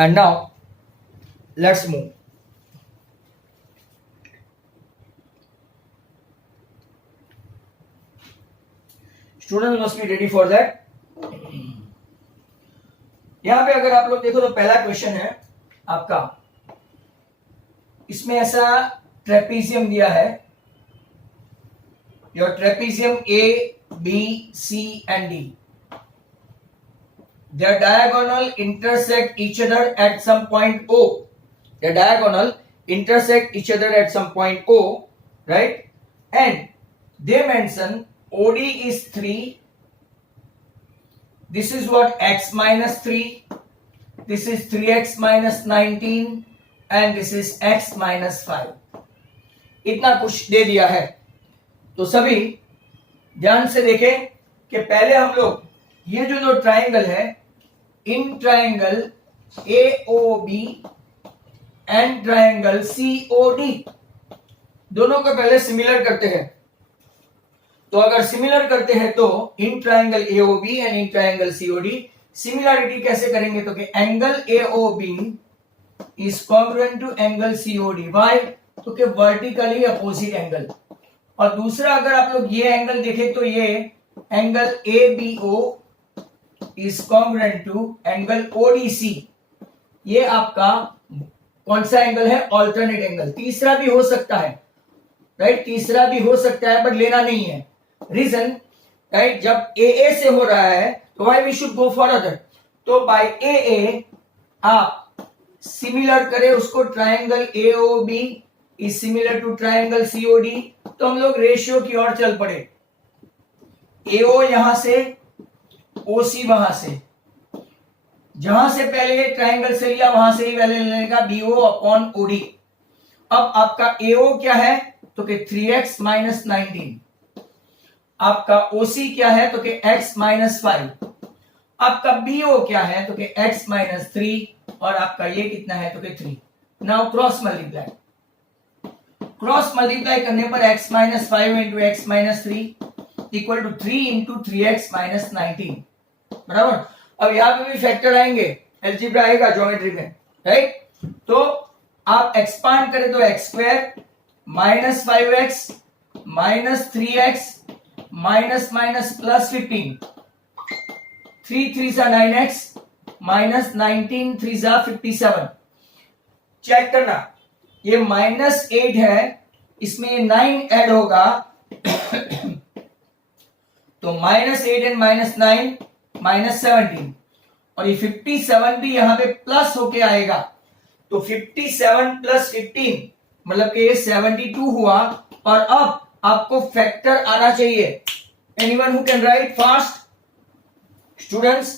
And now let's move. Students must be ready for that. यहां पे अगर आप लोग देखो तो पहला क्वेश्चन है आपका, इसमें ऐसा ट्रेपीजियम दिया है, your trapezium A B C and D, their diagonal intersect each other at some point O. Their diagonal intersect each other at some point O, right? And they mention OD is 3. This is what x minus 3. This is 3x minus 19 and this is x minus 5. इतना कुछ दे दिया है। तो सभी ध्यान से देखें कि पहले हम लोग ये जो ट्राइंगल है, इन triangle AOB and triangle COD दोनों को पहले सिमिलर करते हैं। तो अगर सिमिलर करते हैं तो in triangle AOB and in triangle COD similarity कैसे करेंगे, तो कि angle AOB is congruent to angle COD। Why? तो कि वर्टिकली अपोजिट एंगल। और दूसरा अगर आप लोग ये एंगल देखें तो ये angle ABO is congruent to angle ODC। ये आपका कौन सा एंगल है? Alternate angle. तीसरा भी हो सकता है, राइट? तीसरा भी हो सकता है बट लेना नहीं है। Reason, right? जब AA से हो रहा है तो why we should go for other. तो बाय AA आप सिमिलर करें उसको, triangle AOB is similar to triangle COD, तो हम लोग रेशियो की ओर चल पड़े। AO यहां से, OC वहां से, जहां से पहले ट्राइंगल से लिया वहां से ही वैल्यू लेने का, BO अपॉन OD। अब आपका AO क्या है? तो कि 3x माइनस 19। आपका OC क्या है? तो कि x माइनस 5। आपका BO क्या है? तो कि x माइनस 3। और आपका ये कितना है? तो कि 3। Now cross multiply. Cross multiply करने पर x minus 5 into X minus 3 equal to 3 into 3x minus 19, बराबर। अब यहां पे भी फैक्टर आएंगे, एल्जेब्रा आएगा ज्योमेट्री में, राइट? तो आप एक्सपांड करें तो x square minus 5x minus 3x minus minus plus 15, 3 3 सा 9x माइनस 19 3 सा 57। चेक करना, ये माइनस 8 है, इसमें 9 ऐड होगा तो माइनस 8 एंड माइनस 9 माइनस 17, और ये 57 भी यहां पे प्लस होके आएगा। तो 57 प्लस 15 मतलब कि ये 72 हुआ। और अब आपको फैक्टर आना चाहिए। Anyone who can write fast? Students,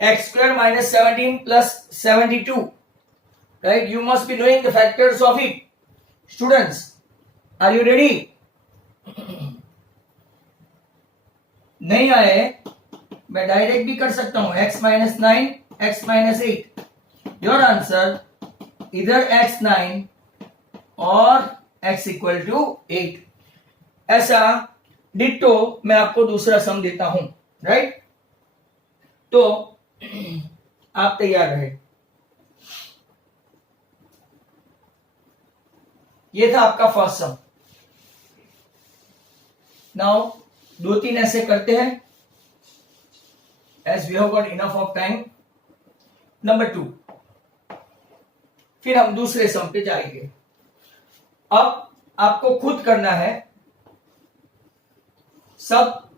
X square minus 17 plus 72, right? You must be knowing the factors of it. Students, are you ready? नहीं आए मैं डायरेक्ट भी कर सकता हूं, x minus 9 x minus 8। Your answer इधर x 9 और x equal to 8। ऐसा डिट्टो मैं आपको दूसरा सम देता हूं, राइट? तो आप तैयार रहे। ये था आपका फर्स्ट सम। नाउ 2-3 ऐसे करते हैं, as we have got enough of time. Number 2, फिर हम दूसरे सम पे जाएंगे। अब आपको खुद करना है, सब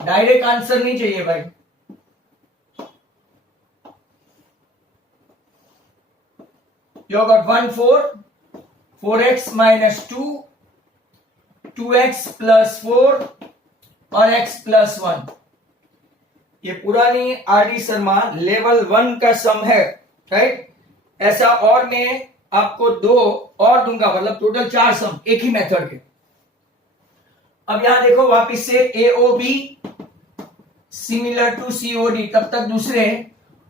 डायरेक्ट आंसर नहीं चाहिए भाई। You got 1 4, 4x minus 2, 2x plus 4 और x plus 1। ये पुरानी आरडी शर्मा लेवल 1 का सम है, राइट? ऐसा और मैं आपको 2 और दूंगा, मतलब टोटल 4 सम एक ही मेथड के। अब यहां देखो वापिस से AOB सिमिलर टू COD, तब तक दूसरे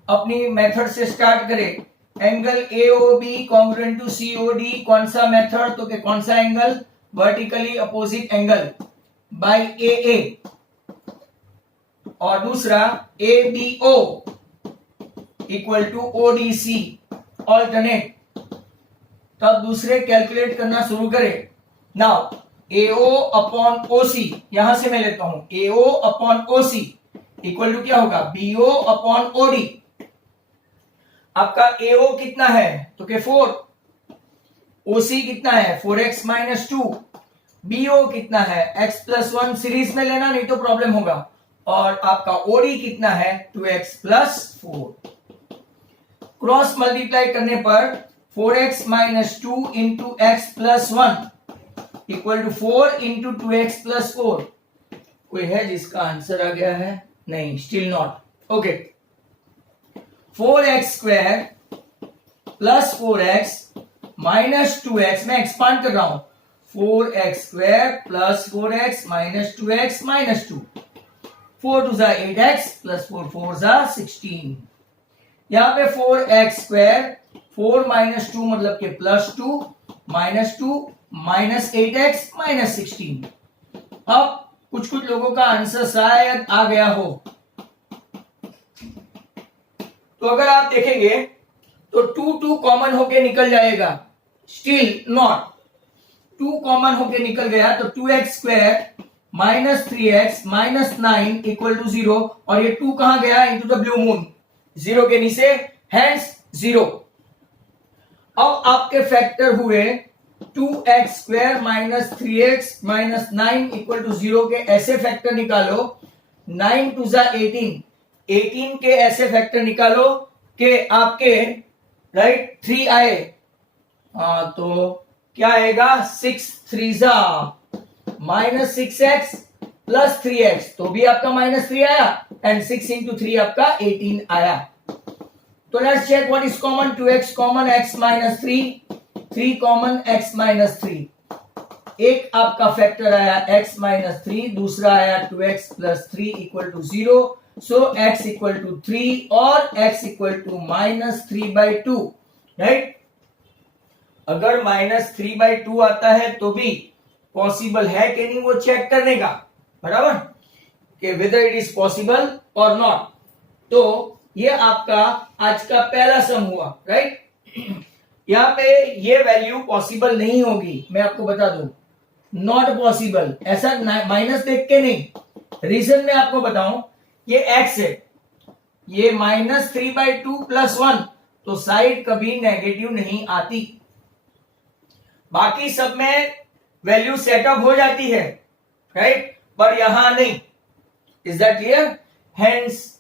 अपनी मेथड से स्टार्ट करें। Angle AOB congruent to COD, कौन सा मेथड? तो कि कौन सा angle? Vertically opposite angle by AA। और दूसरा ABO equal to ODC, alternate, तब दूसरे कैलकुलेट करना शुरू करें। नाउ AO अपॉन OC, यहां से मैं लेता हूं AO upon OC equal to क्या होगा BO अपॉन OD। आपका AO कितना है तो के 4, OC कितना है 4x माइनस 2, BO कितना है x प्लस 1, सीरीज में लेना नहीं तो प्रॉब्लम होगा, और आपका OD कितना है 2x प्लस 4। क्रॉस मल्टीप्लाई करने पर 4x minus 2 into X plus 1 equal to 4 into 2x plus 4। कोई है जिसका आंसर आ गया है? नहीं, still not. Okay, 4x square plus 4x minus 2x, मैं एक्सपांड कर रहा हूं, 4x square plus 4x minus 2x minus 2, 4 2 8x प्लस 4 4 16। यहां पे 4x स्क्वायर 4 माइनस 2 मतलब के plus 2 minus 2 minus 8x minus 16। अब कुछ कुछ लोगों का आंसर शायद आ गया हो, तो अगर आप देखेंगे तो 2 2 कॉमन होके निकल जाएगा, स्टिल नॉट। 2 कॉमन होके निकल गया तो 2x square minus 3x minus 9 equal to 0, और ये 2 कहां गया इनटू द ब्लू मून, 0 के नीचे, हेंस 0। अब आपके फैक्टर हुए 2x square minus 3x minus 9 equal to 0 के ऐसे फैक्टर निकालो, 9 2 18, 18 के ऐसे फैक्टर निकालो कि आपके राइट 3 आए। तो क्या आएगा 6 3 माइनस 6x प्लस 3x, तो भी आपका माइनस 3 आया, एंड 6 इंटू 3 आपका 18 आया। तो let's check what is common, 2x common, x minus 3 common, x minus 3। एक आपका फैक्टर आया x माइनस 3, दूसरा आया 2x plus 3 equal to 0, so x equal to 3 और x equal to minus 3/2, right. अगर माइनस 3/2 आता है तो भी पॉसिबल है कि नहीं वो चेक करने का, बराबर, कि वेदर इट इज पॉसिबल और नॉट। तो ये आपका आज का पहला सम हुआ, राइट। यहां पे ये वैल्यू पॉसिबल नहीं होगी, मैं आपको बता दूं, नॉट पॉसिबल, ऐसा माइनस देख के नहीं। रीजन मैं आपको बताऊं, ये x है, ये माइनस 3/2 प्लस 1, तो साइड कभी नेगेटिव नहीं आती, बाकी सब में वैल्यू सेटअप हो जाती है, राइट, पर यहां नहीं। Is that clear? हेंस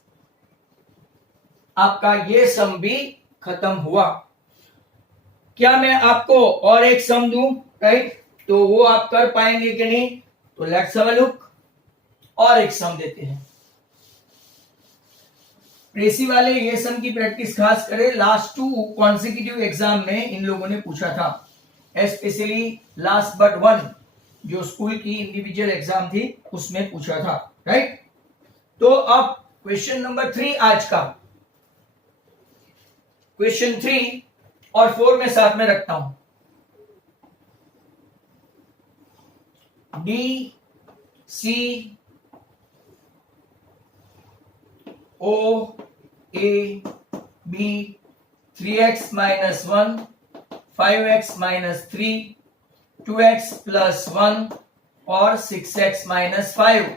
आपका ये सम भी खत्म हुआ। क्या मैं आपको और एक सम दूं, राइट, तो वो आप कर पाएंगे कि नहीं? तो लेट्स हैव अ लुक, और एक सम देते हैं। रेसी वाले ये सम की प्रैक्टिस खास करें, लास्ट 2 कॉन्सेक्यूटिव एग्जाम में इन लोगों ने पूछा था, स्पेशली लास्ट बट 1 जो स्कूल की इंडिविजुअल एग्जाम थी उसमें पूछा था, राइट। तो अब क्वेश्चन नंबर 3 आज का, क्वेश्चन 3 और 4 में साथ में रखता हूं। D C O A B 3x minus 1 5x minus 3 2x plus 1 और 6x माइनस 5।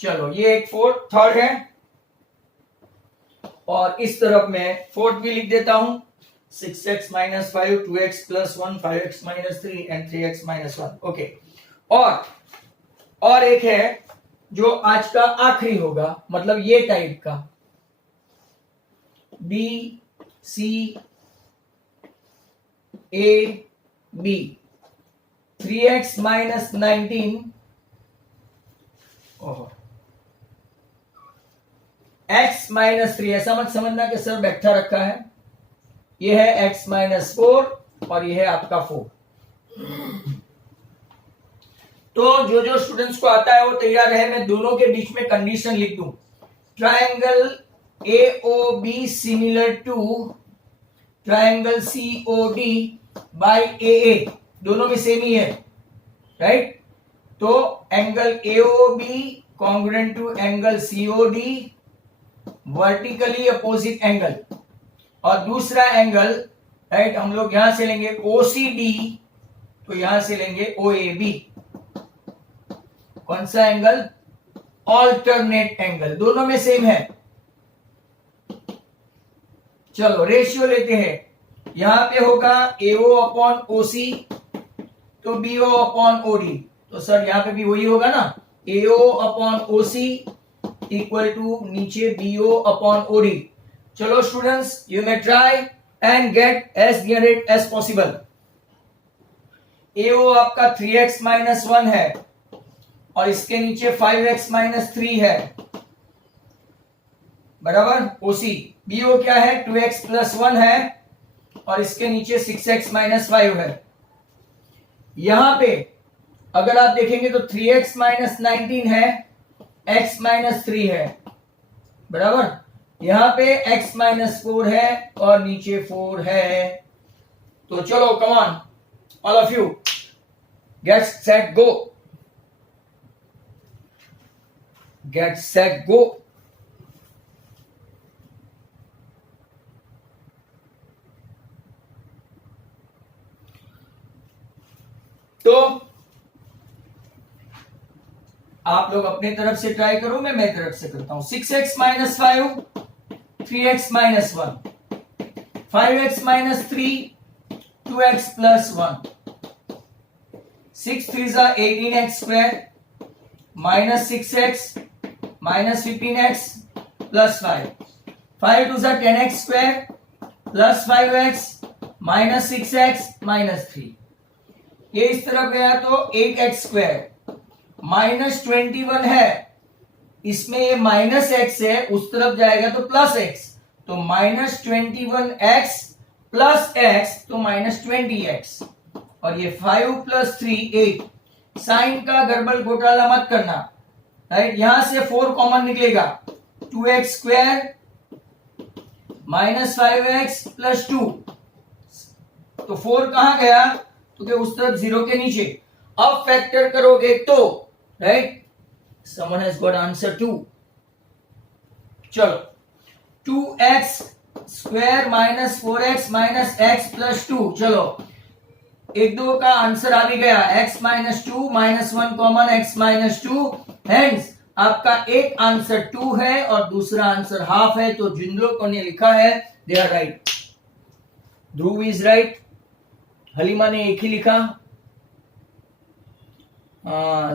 चलो ये एक थर्ड है, और इस तरफ मैं फोर्थ भी लिख देता हूं, 6x minus 5 2x plus 1 5x minus 3 and 3x minus 1। Okay, और एक है जो आज का आखिरी होगा, मतलब ये टाइप का, B C A B 3x minus 19 x minus 3। ऐसा मत समझना कि सर बैठा रखा है, यह है x माइनस 4 और यह है आपका 4। तो जो जो स्टूडेंट्स को आता है वो तैयार रहे, मैं दोनों के बीच में कंडीशन लिख दूं। Triangle AOB similar to triangle COD by AA, दोनों में सेम ही है, राइट। तो angle AOB congruent to angle COD, vertically opposite angle. और दूसरा एंगल, राइट, हम लोग यहां से लेंगे OCD, तो यहां से लेंगे OAB। कौन सा एंगल? ऑल्टरनेट एंगल, दोनों में सेम है। चलो रेशियो लेते हैं। यहां पे होगा AO अपॉन OC, तो BO अपॉन OD, तो सर यहां पे भी वही होगा ना, AO upon OC equal to नीचे BO अपॉन OD। चलो students, you may try and get as near it as possible. AO आपका 3x माइनस 1 है और इसके नीचे 5x माइनस 3 है, बराबर। OC BO क्या है? 2x प्लस 1 है और इसके नीचे 6x माइनस 5 है। यहां पे अगर आप देखेंगे तो 3x माइनस 19 है, x माइनस 3 है, बराबर। यहां पे x माइनस 4 है और नीचे 4 है। तो चलो come on all of you, get set go, get set go. तो आप लोग अपने तरफ से ट्राई करो, मैं मेरी तरफ से करता हूं। 6x minus 5, 3x minus 1, 5x minus 3, 2x plus 1, 6 3 18x square minus 6x minus 15x plus 5, 5 2 10x square plus 5x minus 6x minus 3। ये इस तरफ गया तो 8x स्क्वायर माइनस 21 है, इसमें ये माइनस x है, उस तरफ जाएगा तो प्लस x, तो माइनस 21x प्लस x, तो माइनस 20x। और ये 5 प्लस 3 8। साइन का गड़बड़ घोटाला मत करना, राइट। यहां से 4 कॉमन निकलेगा, 2x square minus 5x plus 2, तो 4 कहां गया? तो क्या उस तरफ 0 के नीचे। अब फैक्टर करोगे तो, right, someone has got answer 2। चलो 2x square minus 4x minus x plus 2, चलो एक दो का आंसर आ भी गया, x minus 2 minus 1 common, x minus 2, hence आपका एक आंसर 2 है और दूसरा आंसर हाफ है। तो जिन लोगों ने लिखा है they are right. Dhruv is right, Halima ने एक ही लिखा,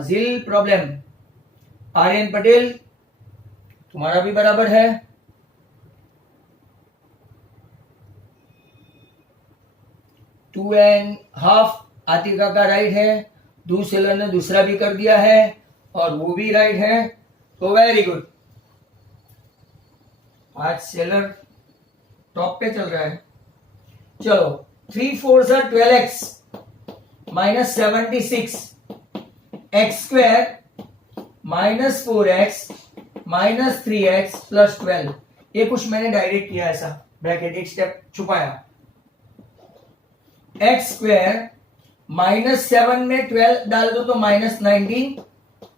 जिल प्रॉब्लम, आर्यन पटेल तुम्हारा भी बराबर है, 2.5 आतिका का राइट है, दूसरे ने दूसरा भी कर दिया है और वो भी राइट है। तो वेरी गुड, आज सेलर टॉप पे चल रहा है। चलो 3 4 12x minus 76, x square minus 4x minus 3x plus 12। ये कुछ मैंने डायरेक्ट किया, ऐसा ब्रैकेट एक स्टेप छुपाया। एक्स स्क्वायर माइनस 7 में 12 डाल दो तो माइनस 19,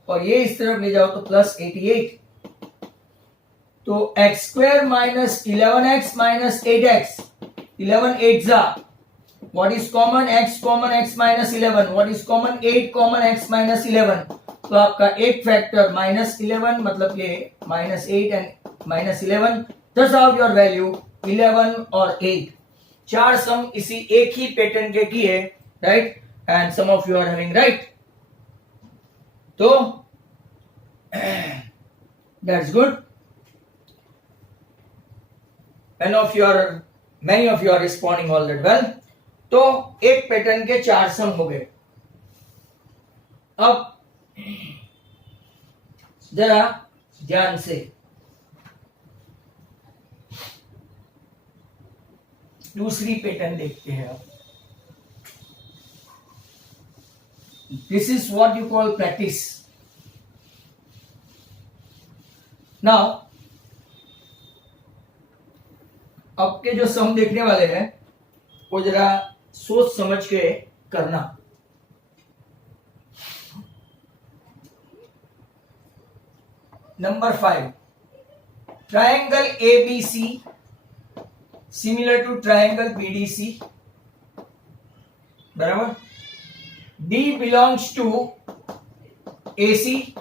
और ये इस तरफ ले जाओ तो प्लस 88। तो x square minus 11x minus 8x, 11 8 जा, what is common? x common x minus 11, what is common? 8 common x minus 11। तो आपका एक फैक्टर माइनस 11, मतलब ये minus 8 and minus 11, thus out your value 11 और 8। चार सम इसी एक ही पैटर्न के किए, right, and some of you are having right. तो that's good, many of you are responding all that well। तो एक पैटर्न के 4 सम हो गए। अब जरा ध्यान से दूसरी पैटर्न देखते हैं। अब this is what you call practice. Now अब के जो सम देखने वाले हैं वो जरा सोच समझ के करना। Number 5, triangle ABC similar to triangle PDC, बराबर। D belongs to AC,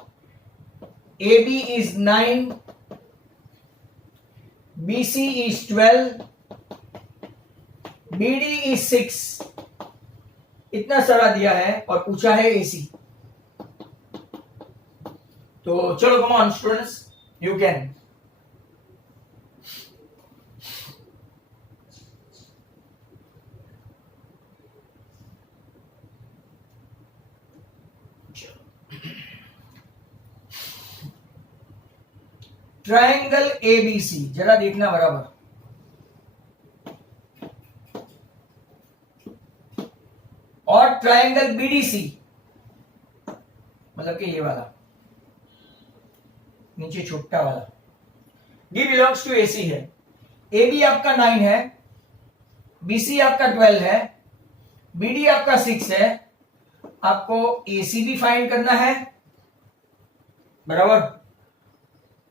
AB is 9, BC is 12, BD is 6। इतना सारा दिया है और पूछा है AC। तो चलो come on students, you can. Triangle ABC जरा देखना बराबर, और ट्रायंगल BDC, मतलब कि ये वाला नीचे छोटा वाला। D बिलोंग्स टू AC है, AB आपका 9 है, BC आपका 12 है, BD आपका 6 है। आपको AC भी फाइंड करना है, बराबर।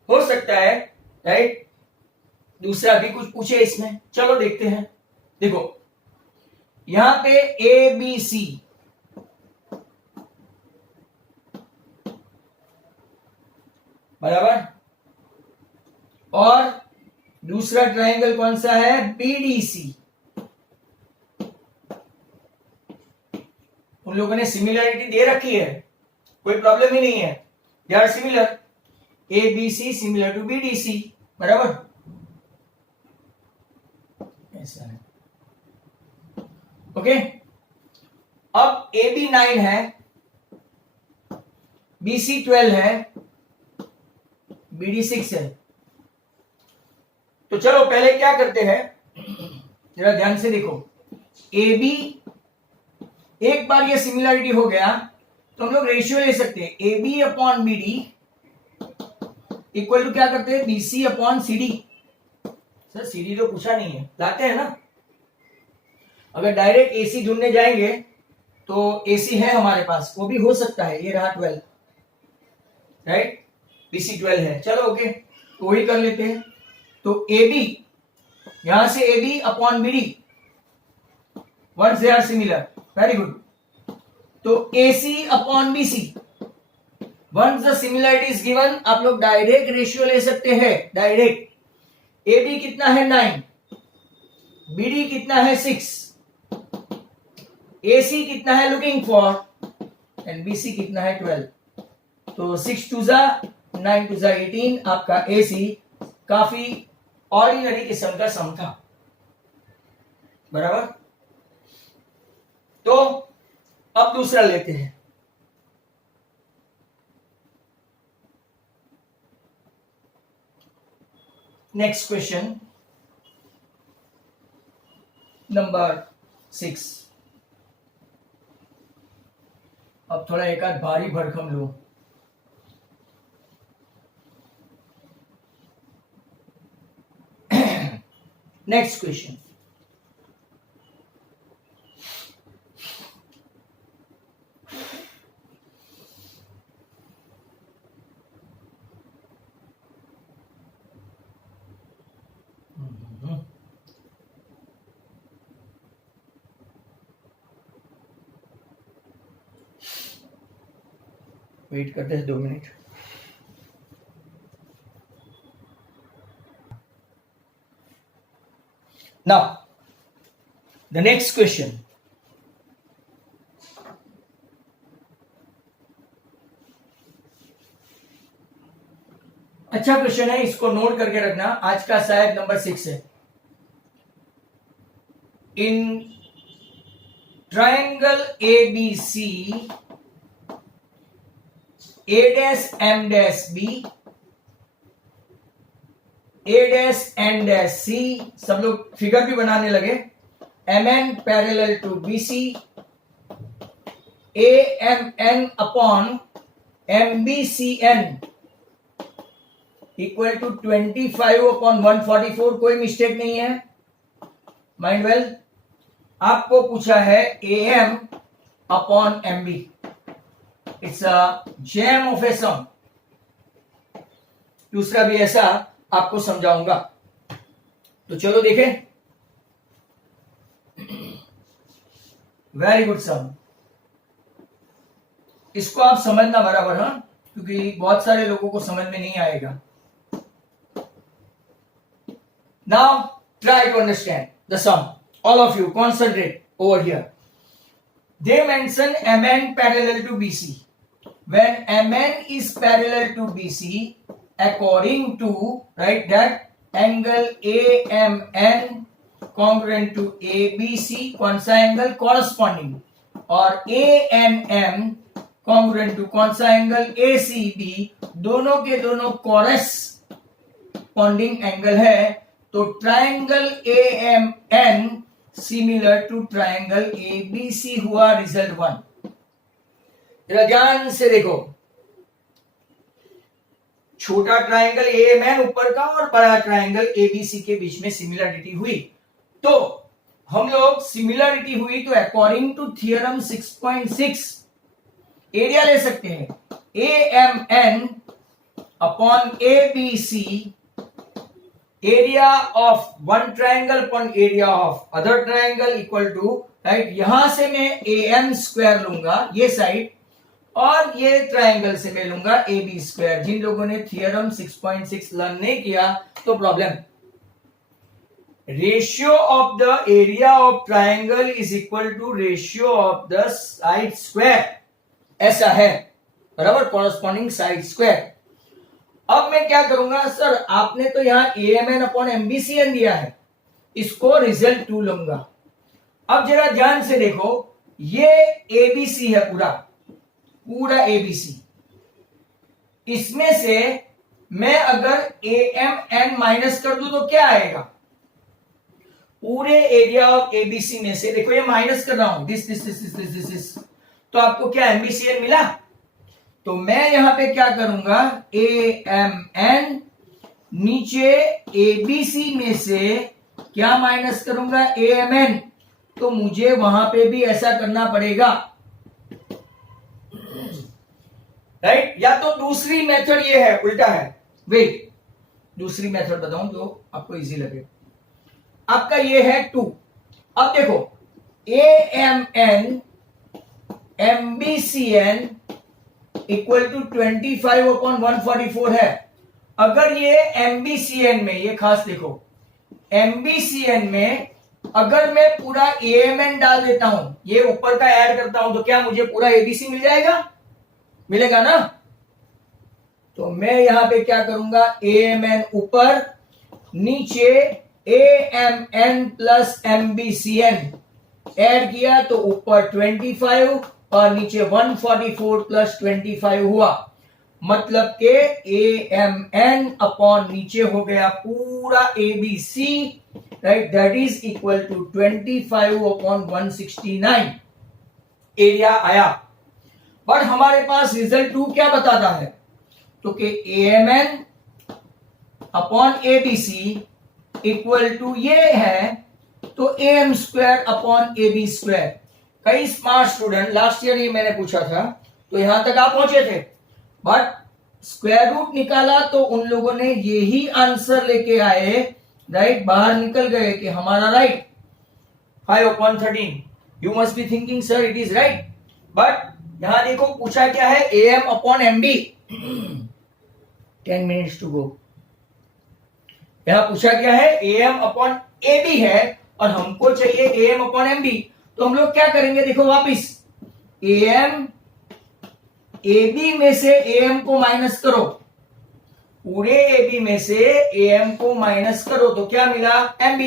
हो सकता है राइट दूसरा भी कुछ पूछे इसमें, चलो देखते हैं। देखो यहां पे ABC, बराबर, और दूसरा ट्रायंगल कौन सा है, BDC। उन लोगों ने सिमिलरिटी दे रखी है, कोई प्रॉब्लम ही नहीं है, they are similar. ABC similar to BDC, बराबर, ऐसा है। ओके, अब AB 9 है, BC 12 है, BD 6 है। तो चलो पहले क्या करते हैं, जरा ध्यान से देखो। AB, एक बार ये सिमिलरिटी हो गया तो हम लोग रेशियो ले सकते हैं, AB upon BD equal to क्या करते हैं, BC upon CD। Sir CD तो पूछा नहीं है, लाते हैं ना। अगर डायरेक्ट AC ढूंढने जाएंगे तो AC है हमारे पास, वो भी हो सकता है, ये रहा 12, राइट, BC 12 है। चलो ओके, तो वही कर लेते हैं। तो AB, यहां से AB upon BD, once they are similar, very good. तो AC upon BC, once the similarity is given, आप लोग डायरेक्ट रेशियो ले सकते हैं, डायरेक्ट। AB कितना है 9, BD कितना है 6, AC कितना है लुकिंग फॉर, एंड BC कितना है 12। तो 6 2 जा 9 2 जा 18, आपका AC काफी ऑर्डिनरी किस्म का सम था, बराबर। तो अब दूसरा लेते हैं। Next question number 6। अब थोड़ा एक आध भारी भरकम लो। नेक्स्ट क्वेश्चन, वेट करते हैं 2 minute. Now, the next question. अच्छा क्वेश्चन है, इसको नोट करके रखना, आज का शायद नंबर 6 है। In triangle ABC, A dash M dash B, A dash N dash C, सब लोग फिगर भी बनाने लगे। MN parallel to BC, AMN upon MBCN equal to 25 upon 144, कोई मिस्टेक नहीं है, माइंड वेल। आपको पूछा है AM upon MB, it's a gem of a sum. दूसरा भी ऐसा आपको समझाऊंगा, तो चलो देखें। Very good sum. इसको आप समझना बराबर, हाँ, क्योंकि बहुत सारे लोगों को समझ में नहीं आएगा। Now try to understand the sum. All of you concentrate over here. They mention MN parallel to BC. When MN is parallel to BC, according to, right, that angle AMN congruent to ABC, कौन सा angle? corresponding, और ANM congruent to कौन सा angle? ACB, दोनों के दोनों corresponding angle है, तो triangle AMN similar to triangle ABC हुआ रिजल्ट 1। जरा ध्यान से देखो, छोटा ट्राइंगल AMN ऊपर का और बड़ा ट्राइंगल ABC के बीच में सिमिलरिटी हुई। तो हम लोग सिमिलरिटी हुई तो अकॉर्डिंग टू थियरम 6.6 एरिया ले सकते हैं। AMN upon ABC, area of one triangle upon area of other triangle equal to, right, यहां से मैं AM स्क्वायर लूंगा ये साइड, और ये ट्राइंगल से मैं लूंगा AB स्क्वायर। जिन लोगों ने थियरम 6.6 लर्न नहीं किया तो problem. Ratio of the area of triangle is equal to ratio of the side square, ऐसा है, बराबर, कॉरस्पॉन्डिंग साइड स्क्वायर। अब मैं क्या करूंगा, सर आपने तो यहां AMN अपॉन MBCN दिया है, इसको रिजल्ट 2 लूंगा। अब जरा ध्यान से देखो, ये ABC है, पूरा ABC, इसमें से मैं अगर AMN माइनस कर दूं तो क्या आएगा? पूरे एरिया ऑफ ABC में से, देखो ये माइनस कर रहा हूं, दिस, तो आपको क्या MBCN मिला? तो मैं यहां पे क्या करूंगा, AMN नीचे ABC में से क्या माइनस करूंगा? AMN। तो मुझे वहां पे भी ऐसा करना पड़ेगा, राइट? या तो दूसरी मेथड ये है, उल्टा है। वेट, दूसरी मेथड बताऊं जो आपको इजी लगे। आपका ये है 2। अब देखो AMN MBCN equal to 25 upon 144 है। अगर ये MBCN में, ये खास देखो, MBCN में अगर मैं पूरा AMN डाल देता हूं, ये ऊपर का ऐड करता हूं, तो क्या मुझे पूरा ABC मिल जाएगा? मिलेगा ना? तो मैं यहां पे क्या करूंगा, AMN ऊपर, नीचे AMN प्लस MBCN ऐड किया तो ऊपर 25 और नीचे 144 प्लस 25 हुआ, मतलब के AMN अपॉन नीचे हो गया पूरा ABC, right, that is equal to 25 upon 169 area आया। बट हमारे पास रिजल्ट 2 क्या बताता है, तो कि AMN upon ABC equal to ये है, तो AM square upon AB square. कई स्मार्ट स्टूडेंट, लास्ट ईयर ये मैंने पूछा था तो यहां तक आप पहुंचे थे, बट स्क्वायर रूट निकाला तो उन लोगों ने यही आंसर लेके आए, राइट, बाहर निकल गए कि हमारा right 5 upon 13। You must be thinking sir it is right, but यहां देखो पूछा क्या है, AM upon MB। 10 minutes to go. यहां पूछा क्या है, AM अपॉन AB है और हमको चाहिए AM अपॉन MB। तो हम लोग क्या करेंगे, देखो वापिस, AM AB में से AM को माइनस करो, पूरे AB में से AM को माइनस करो, तो क्या मिला? MB।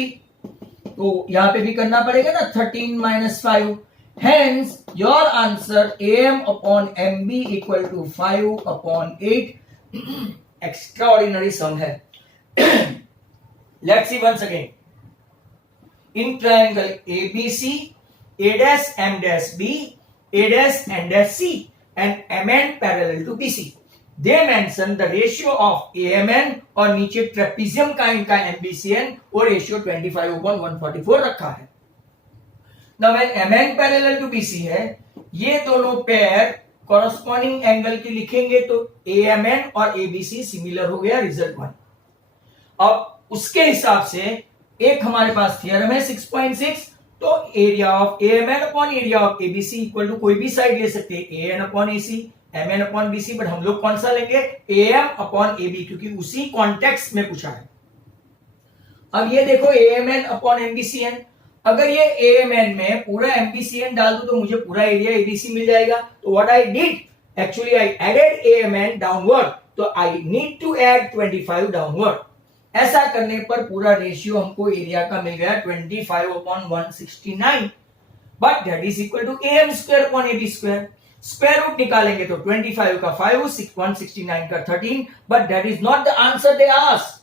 तो यहां पे भी करना पड़ेगा ना, 13 minus 5। Hence your answer AM upon MB equal to 5 upon 8। Extraordinary sum है। Let's see once again. In triangle ABC, A dash M dash B, A dash N dash C, and MN parallel to BC. They mention the ratio of AMN और नीचे trapezium kind का MBCN और ratio 25/144 रखा है। Now when MN parallel to BC है, ये दोनों pair corresponding angle की लिखेंगे तो AMN और ABC सिमिलर हो गया, रिजल्ट 1। अब उसके हिसाब से एक हमारे पास थियरम है 6.6 तो area of AMN upon area of ABC equal to कोई भी साइड ले सकते हैं, AN upon AC, MN upon BC, but हम लोग कौन सा लेंगे, AM अपॉन AB, क्योंकि उसी कॉन्टेक्स्ट में पूछा है। अब ये देखो AMN अपॉन MBCN, अगर ये AMN में पूरा MBCN डाल दूं तो मुझे पूरा एरिया ABC मिल जाएगा। तो what I did, actually I added AMN downward, तो I need to add 25 downward. ऐसा करने पर पूरा रेशियो हमको एरिया का मिल गया 25 upon 169, but that is equal to AM square upon AB square. Square root निकालेंगे तो 25 का 5, 169 का 13, but that is not the answer they asked.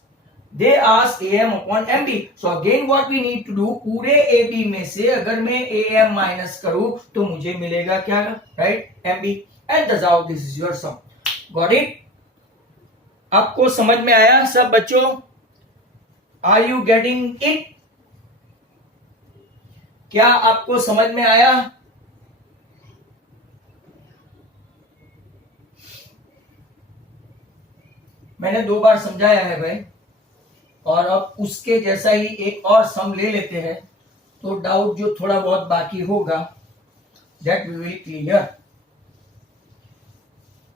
They ask AM upon MB. So again what we need to do, पूरे AB में से अगर मैं AM minus करूं तो मुझे मिलेगा क्या, right, MB, and thus out this is your sum. Got it? आपको समझ में आया सब बच्चों? Are you getting it? क्या आपको समझ में आया? मैंने 2 बार समझाया है भाई, और अब उसके जैसा ही एक और सम ले लेते हैं, तो डाउट जो थोड़ा बहुत बाकी होगा that we will clear.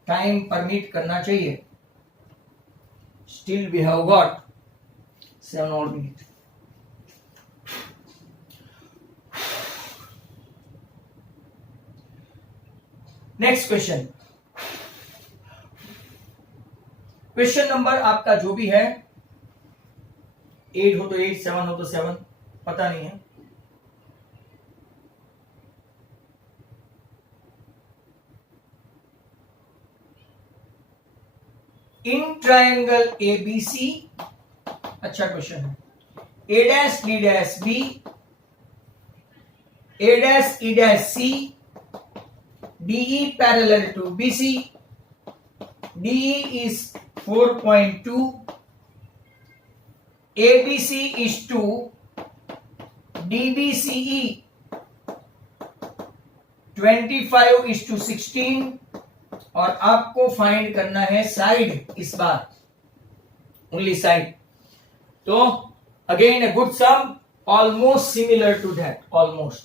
Time permit करना चाहिए। स्टिल वी हैव गॉट 7 और minute. Next question, question number आपका जो भी है, 8 हो तो 8, 7 हो तो 7, पता नहीं है। इन ट्रायंगल ABC, अच्छा क्वेश्चन है, A dash B dash B, A dash E dash C, DE parallel to BC, DE is 4.2, ABC is 2, DBCE 25 is to 16, और आपको फाइंड करना है साइड, इस बार ओनली साइड। तो again a good sum, almost similar to that, almost.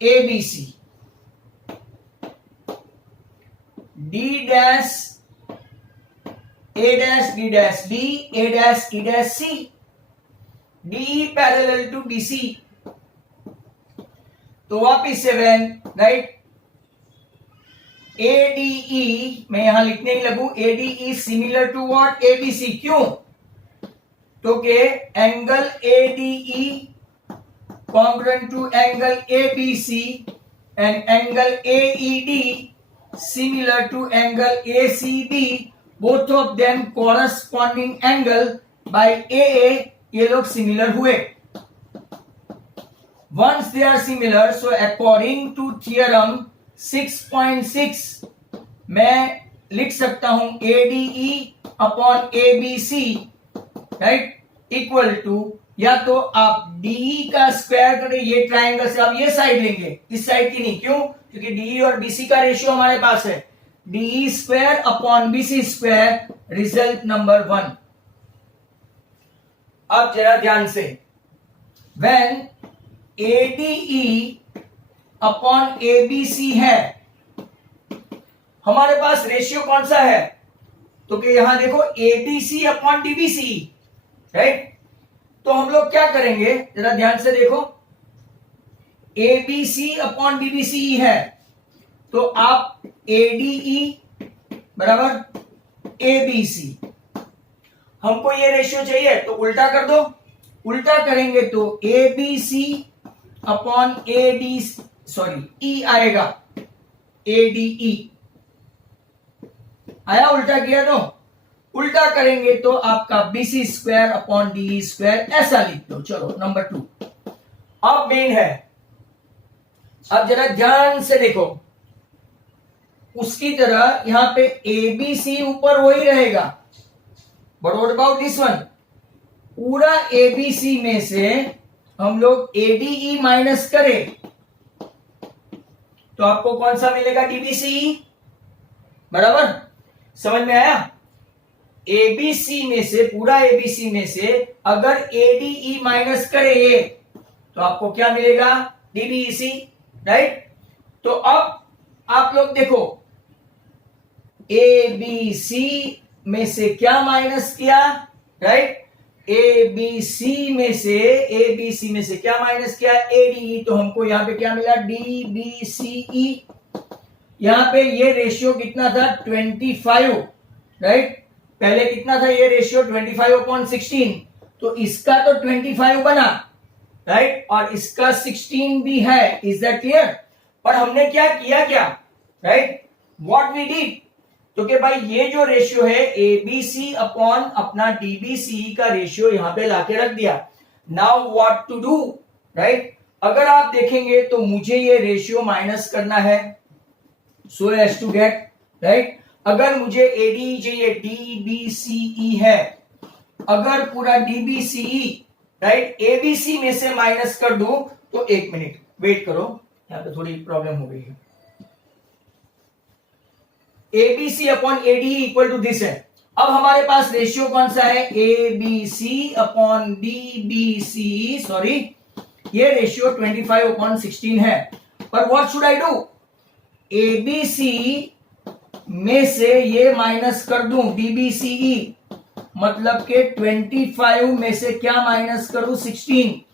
ABC, D dash A dash B dash B, A dash E dash C, DE parallel to BC, तो वापिस 7, right. ADE मैं यहां लिखने ही लगू, ADE similar to what, ABC, क्यों, तो के angle ADE congruent to angle ABC and angle AED similar to angle ACB, both of them corresponding angle by AA, ये लोग सिमिलर हुए। Once they are similar, so according to theorem 6.6 मैं लिख सकता हूं ADE upon ABC, right, equal to, या तो आप DE का स्क्वायर करें, ये ट्राइंगल से आप ये साइड लेंगे, इस साइड की नहीं, क्यों, क्योंकि DE और BC का रेशियो हमारे पास है, DE square upon BC square, result number 1। अब जरा ध्यान से, व्हेन ADE अपॉन ABC है, हमारे पास रेशियो कौन सा है, तो कि यहां देखो ABC अपॉन DBC, राइट। तो हम लोग क्या करेंगे, जरा ध्यान से देखो, ABC अपॉन DBC है, तो आप ADE बराबर ABC, हमको ये रेशियो चाहिए, तो उल्टा कर दो, उल्टा करेंगे तो ABC अपॉन E आएगा, ADE आया, उल्टा किया तो, उल्टा करेंगे तो आपका BC square upon DE square, ऐसा लिख दो। चलो नंबर 2। अब मेन है, अब जरा ध्यान से देखो, उसकी तरह यहां पे ABC ऊपर वही रहेगा, but what about this one, पूरा ABC में से हम लोग ADE माइनस करें तो आपको कौन सा मिलेगा, DBCE, बराबर, समझ में आया। ABC में से, पूरा ABC में से अगर ADE माइनस करे तो आपको क्या मिलेगा, डीबीसी, राइट। तो अब आप लोग देखो, ए बी सी में से क्या माइनस किया, राइट, ए बी सी में से क्या माइनस किया, एडीई, तो हमको यहां पे क्या मिला, डी बी सी ई। यहां पे ये रेशियो कितना था, 25, राइट। पहले कितना था ये रेशियो, 25/16, तो इसका तो 25 बना, राइट, और इसका 16 भी है। Is that clear? पर हमने क्या किया, क्या, राइट, व्हाट वी डिड, तो कि भाई ये जो रेशियो है एबीसी अपॉन अपना डीबीसी का रेशियो यहां पे लाके रख दिया। Now what to do, right, अगर आप देखेंगे तो मुझे ये रेशियो माइनस करना है, so as to get, right, अगर मुझे एडी चाहिए, डीबीसीई है, अगर पूरा डीबीसीई, राइट, एबीसी में से माइनस कर दूं, तो एक मिनट वेट करो, यहां पे थोड़ी प्रॉब्लम हो गई है। ABC upon AD equal to this है। अब हमारे पास रेशियो कौन सा है, एबीसी अपॉन डीबीसी, सॉरी, ये रेशियो 25/16 है। पर what should I do, ABC में से ये माइनस कर दूं, डीबीसीई, मतलब के 25 में से क्या माइनस करूं, 16।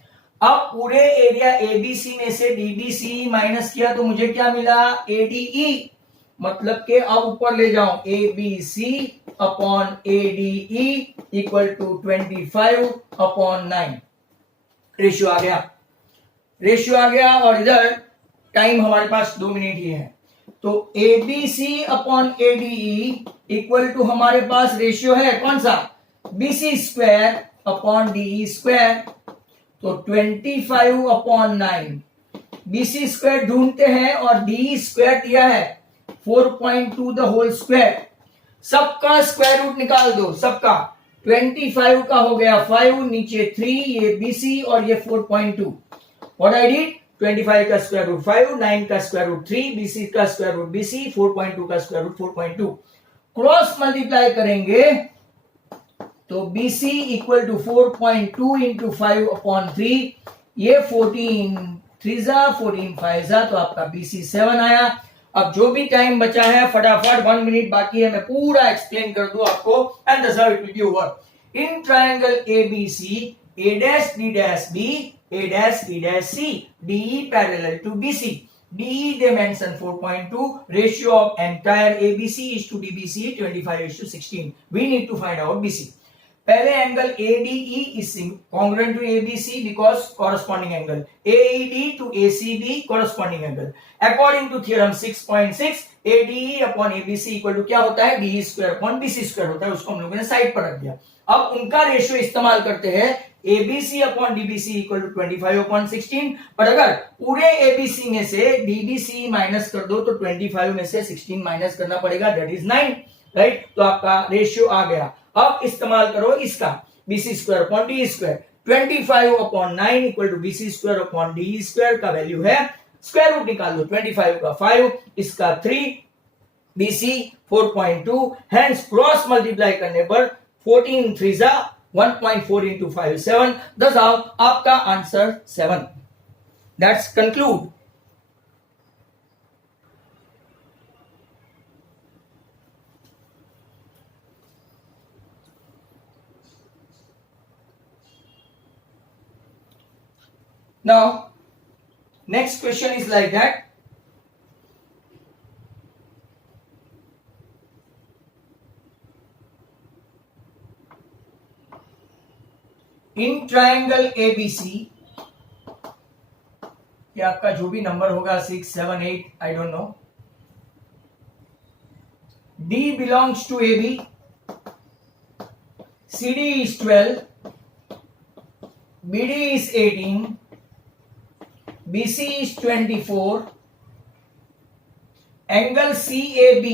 अब पूरे एरिया एबीसी में से डीबीसी माइनस किया तो मुझे क्या मिला, एडीई, मतलब के अब ऊपर ले जाऊं, ABC upon ADE equal to 25/9। Ratio आ गया, और इधर टाइम हमारे पास 2 मिनट ही है। तो ABC upon ADE equal to हमारे पास रेशियो है कौन सा, BC square upon DE square, तो 25/9। बीसी स्क्वायर ढूंढते हैं और डीई स्क्वायर दिया है 4.2 द होल स्क्वायर। सबका स्क्वायर रूट निकाल दो, सबका। 25 का हो गया 5, नीचे 3, ये बीसी और ये 4.2। व्हाट आई डिड, 25 का स्क्वायर रूट 5, 9 का स्क्वायर रूट 3, बीसी का स्क्वायर रूट बीसी, 4.2 का स्क्वायर रूट 4.2। क्रॉस मल्टीप्लाई करेंगे तो बीसी इक्वल टू 4.2 इंटू 5/3, ये 14 3 14 5, तो आपका बीसी 7 आया। अब जो भी टाइम बचा है फटाफट, 1 मिनट बाकी है, मैं पूरा एक्सप्लेन कर दूं आपको, and the it will be over. In triangle ABC, A dash B dash B, a dash b dash c, DE parallel to BC, DE they mention 4.2, ratio of entire ABC is to DBC 25/16. We need to find out BC. पहले angle ADE is congruent to ABC because corresponding angle, AED to ACB corresponding angle. According to theorem 6.6, ADE upon ABC equal to क्या होता है, DE square upon BC square होता है, उसको हम लोगों ने साइड पर रख दिया। अब उनका रेशियो इस्तेमाल करते हैं, ABC upon DBC equal to 25/16, पर अगर पूरे ABC में से DBC माइनस कर दो तो 25 में से 16 माइनस करना पड़ेगा, दैट इज 9, राइट। तो आपका रेशियो आ गया। अब इस्तेमाल करो इसका, BC square upon DE square, 25/9 equal to BC square upon DE square का वैल्यू है, स्क्वायर रूट निकाल लो, 25 का 5, इसका 3, BC 4.2, हेंस क्रॉस मल्टीप्लाई करने पर 14 3 1.4 into 5 7, thus आपका answer 7। That's conclude। Now next question is like that, in triangle ABC, ये आपका जो भी नंबर होगा 6 7 8 I don't know, D belongs to AB, CD is 12, BD is 18, BC is 24, angle CAB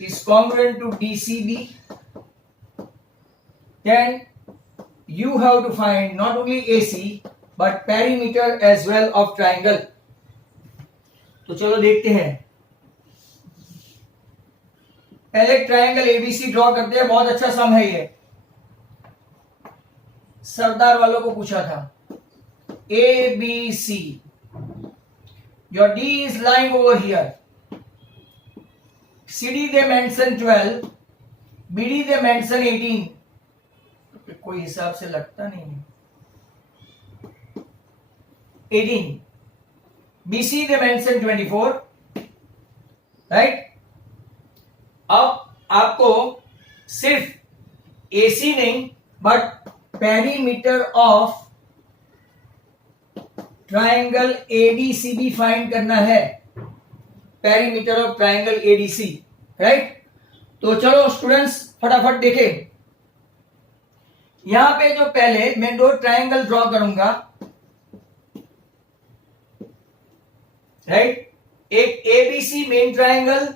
is congruent to DCB, then you have to find not only AC but perimeter as well of triangle। तो चलो देखते हैं, पहले triangle ABC draw करते हैं। बहुत अच्छा sum है ये, सरदार वालों को पूछा था। ABC. Your D is lying over here. CD they mention 12, BD they mention 18. कोई हिसाब से लगता नहीं है. 18. BC they mention 24. राइट. अब आपको सिर्फ AC नहीं but perimeter of triangle ADCB find करना है. Perimeter of triangle ADC. Right. तो चलो स्टूडेंट्स फटाफट देखें. यहां पे जो पहले मैं दो ट्रायंगल ड्रॉ करूंगा. राइट. एक ABC मेन ट्रायंगल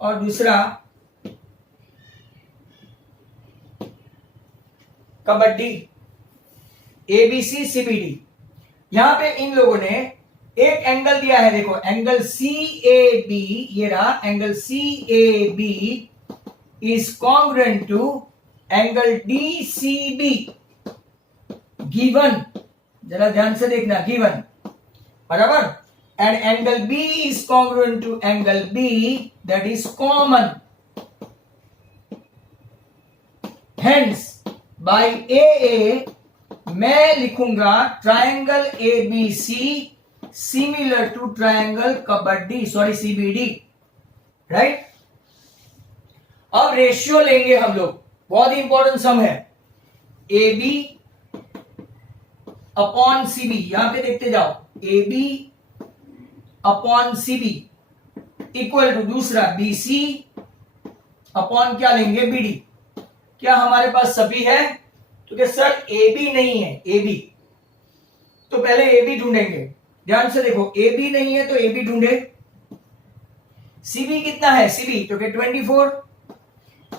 और दूसरा कबड्डी ABC CBD. यहां पे इन लोगों ने एक एंगल दिया है. देखो एंगल CAB, ये रहा angle CAB is congruent to angle DCB given. जरा ध्यान से देखना, गिवन. बराबर. And angle B is congruent to angle B that is common. Hence by AA मैं लिखूंगा triangle ABC similar to triangle kabaddi, sorry CBD. Right. अब ratio लेंगे हम लोग. बहुत ही इंपॉर्टेंट सम है. AB upon CB. यहां पे देखते जाओ. AB upon CB equal to दूसरा BC अपॉन क्या लेंगे BD. क्या हमारे पास सभी है? तो क्या सर AB नहीं है. AB तो पहले AB ढूंढेंगे. ध्यान से देखो AB नहीं है तो AB ढूंढे. CB कितना है? CB तो क्या 24.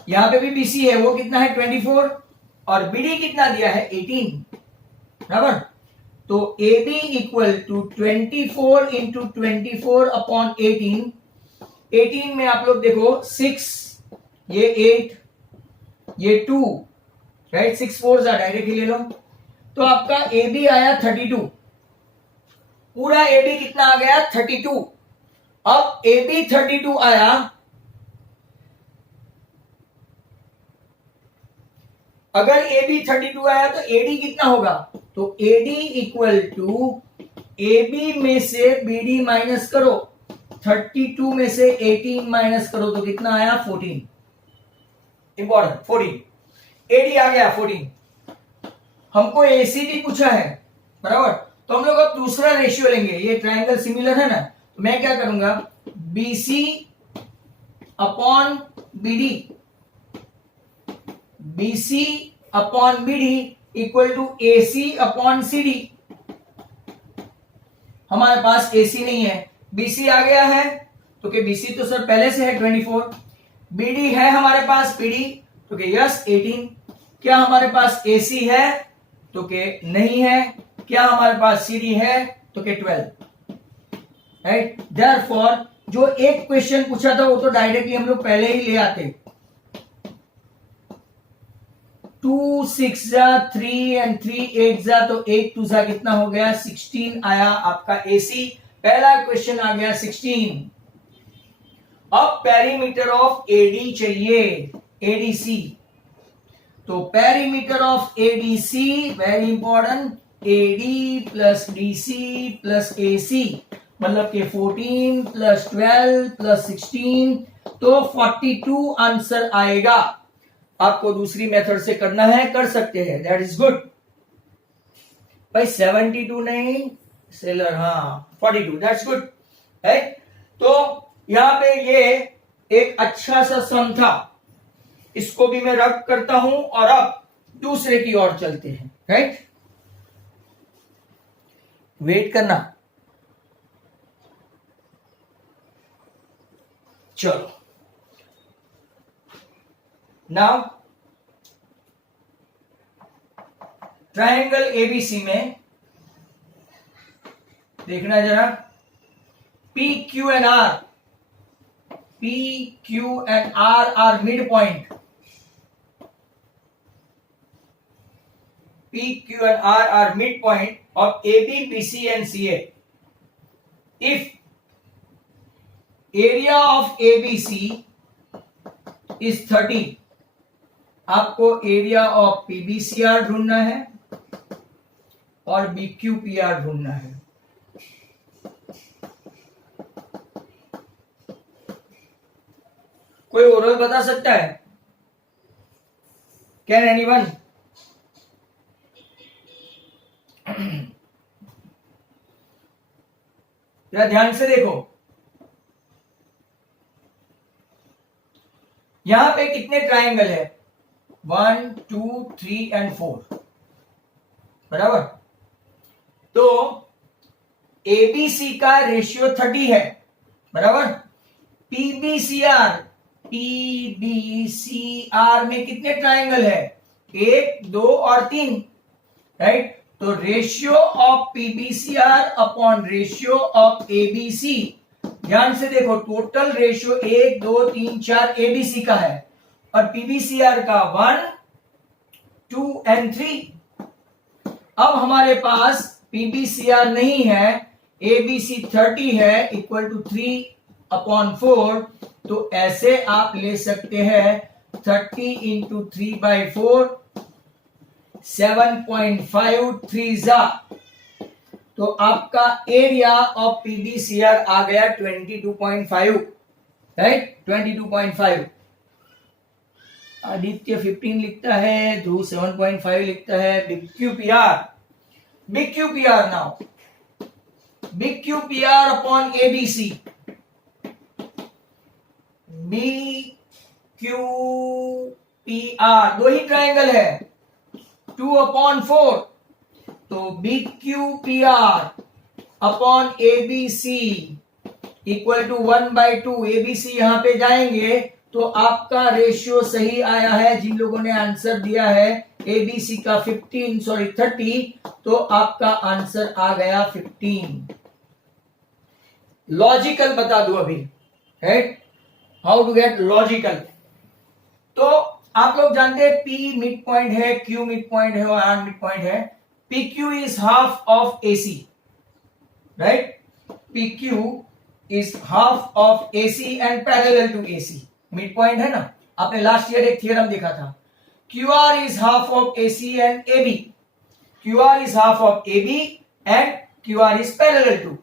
यहां पे भी BC है, वो कितना है? 24. और BD कितना दिया है? 18. बराबर. तो AB equal to 24 into 24 upon 18. 18 में आप लोग देखो 6, ये 8, ये 2. राइट. 6 4 डायरेक्टली ले लो. तो आपका AB आया 32. पूरा AB कितना आ गया? 32. अब AB 32 आया. अगर AB 32 आया तो AD कितना होगा? तो AD इक्वल टू AB में से BD माइनस करो. 32 में से 18 माइनस करो तो कितना आया? 14. इंपॉर्टेंट 14. AD आ गया 14. हमको ACD पूछा है. बराबर. तो हम लोग अब दूसरा रेशियो लेंगे. ये ट्रायंगल सिमिलर है ना. तो मैं क्या करूंगा? BC upon BD. BC upon BD equal to AC upon CD. हमारे पास AC नहीं है. BC आ गया है तो कि BC तो सर पहले से है 24. BD है हमारे पास BD तो कि यस 18. क्या हमारे पास AC है? तो कि नहीं है. क्या हमारे पास CD है? तो कि 12. राइट. देयरफॉर जो एक क्वेश्चन पूछा था वो तो डायरेक्टली हम लोग पहले ही ले आते. 2 6 जा 3 एंड 3 8 जा तो 8 2 जा कितना हो गया? 16 आया आपका AC. पहला क्वेश्चन आ गया 16. अब पेरीमीटर ऑफ AD चाहिए. ADC. तो perimeter of ADC very important. AD plus DC plus AC मतलब कि 14 प्लस 12 प्लस 16 तो 42 आंसर आएगा. आपको दूसरी मेथड से करना है, कर सकते हैं. That is good. भाई 72 नहीं सेलर. हाँ 42. That's good. राइट. तो यहां पे ये एक अच्छा सा सम था. इसको भी मैं रब करता हूं और अब दूसरे की ओर चलते हैं. राइट. वेट करना. चलो नाउ ट्रायंगल ABC में देखना जरा. PQ and R. PQ and R are midpoint. P, Q and R are midpoint of AB, BC and CA. If area of ABC is 30, आपको एरिया ऑफ PBCR ढूंढना है और BQPR ढूंढना है. कोई और बता सकता है? Can anyone? जरा ध्यान से देखो, यहां पे कितने ट्राइंगल है? 1, 2, 3 एंड 4, बराबर. तो एबीसी का रेशियो 30 है, बराबर. पीबीसीआर में कितने ट्राइंगल है? 1, 2 और 3, राइट. तो ratio of पीबीसीआर upon ratio of ABC, ध्यान से देखो, टोटल रेशियो 1, 2, 3, 4 एबीसी का है और पीबीसीआर का 1, 2 एंड 3. अब हमारे पास पीबीसीआर नहीं है, एबीसी 30 है, इक्वल टू 3/4. तो ऐसे आप ले सकते हैं 30 इंटू 3/4, 7.53 जा. तो आपका एरिया ऑफ पीबीसीआर आ गया 22.5, राइट. 22.5. आदित्य 15 लिखता है, ध्रुव 7.5 लिखता है. Big QPR now, big QPR upon ABC. BQPR दो ही ट्राइंगल है, 2/4. तो BQPR upon ABC equal to 1/2. ABC यहां पे जाएंगे तो आपका रेशियो सही आया है. जिन लोगों ने आंसर दिया है एबीसी का 30, तो आपका आंसर आ गया 15. लॉजिकल बता दो अभी, right. How to get logical. तो आप लोग जानते हैं P मिड पॉइंट है, Q मिड पॉइंट है और R मिड पॉइंट है. PQ is half of AC, right. PQ is half of AC and parallel to AC. Mid point है ना, आपने लास्ट ईयर एक थ्योरम देखा था. QR is half of AC and AB. QR is half of AB and QR is parallel to.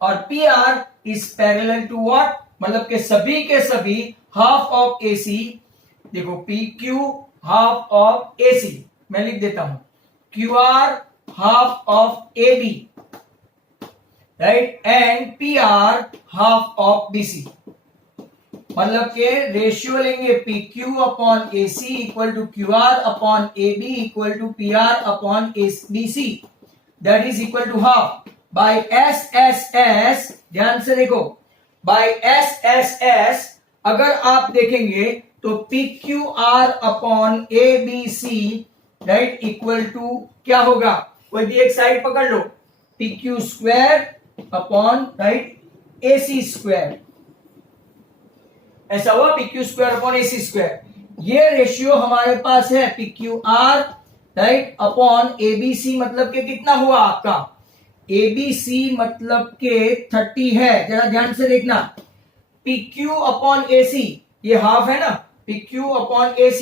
और PR is parallel to what, मतलब के सभी हाफ ऑफ AC. देखो PQ हाफ ऑफ AC, मैं लिख देता हूं QR half of AB, right. And PR half of BC. मतलब के रेशियो लेंगे PQ upon AC equal to QR upon AB equal to PR upon BC, that is equal to half. By SSS, ध्यान से देखो, bye SSS अगर आप देखेंगे तो PQR अपॉन ABC, राइट, इक्वल टू क्या होगा? कोई भी एक साइड पकड़ लो, PQ square upon, right, AC square. ऐसा हुआ PQ square upon AC square. ये रेशियो हमारे पास है PQR, राइट, अपॉन ABC. मतलब के कितना हुआ आपका? ABC मतलब के 30 है. जरा ध्यान से देखना, PQ अपॉन AC ये हाफ है ना, PQ अपॉन AC,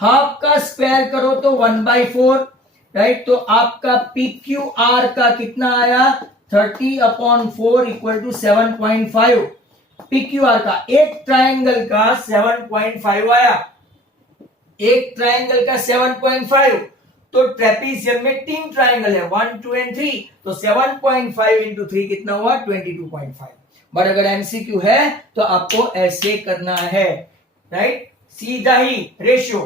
हाफ का स्क्वायर करो तो 1/4, राइट. तो आपका PQR का कितना आया? 30/4 इक्वल टू 7.5. PQR का एक ट्राइंगल का 7.5 आया, एक ट्राइंगल का 7.5. तो ट्रेपीजियम में 3 ट्राइंगल है, 1, 2 एंड 3. तो 7.5 इंटू 3 कितना हुआ? 22.5. बट अगर एमसीक्यू है तो आपको ऐसे करना है, राइट. सीधा ही रेशियो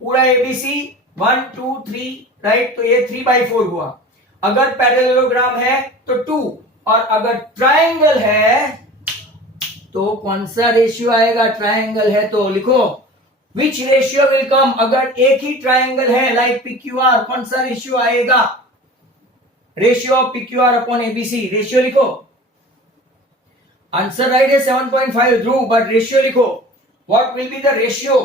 पूरा एबीसी 1, 2, 3, राइट. तो ये 3/4 हुआ. अगर पैरेललोग्राम है तो 2, और अगर ट्राइंगल है तो कौन सा रेशियो आएगा? ट्राइंगल है तो लिखो विच रेशियो विल कम. अगर एक ही ट्राइंगल है लाइक PQR, कौन सा रेशियो आएगा? रेशियो ऑफ PQR अपॉन ABC. रेशियो लिखो. आंसर राइट है 7.5 ध्रुव, बट रेशियो लिखो. What will be the ratio?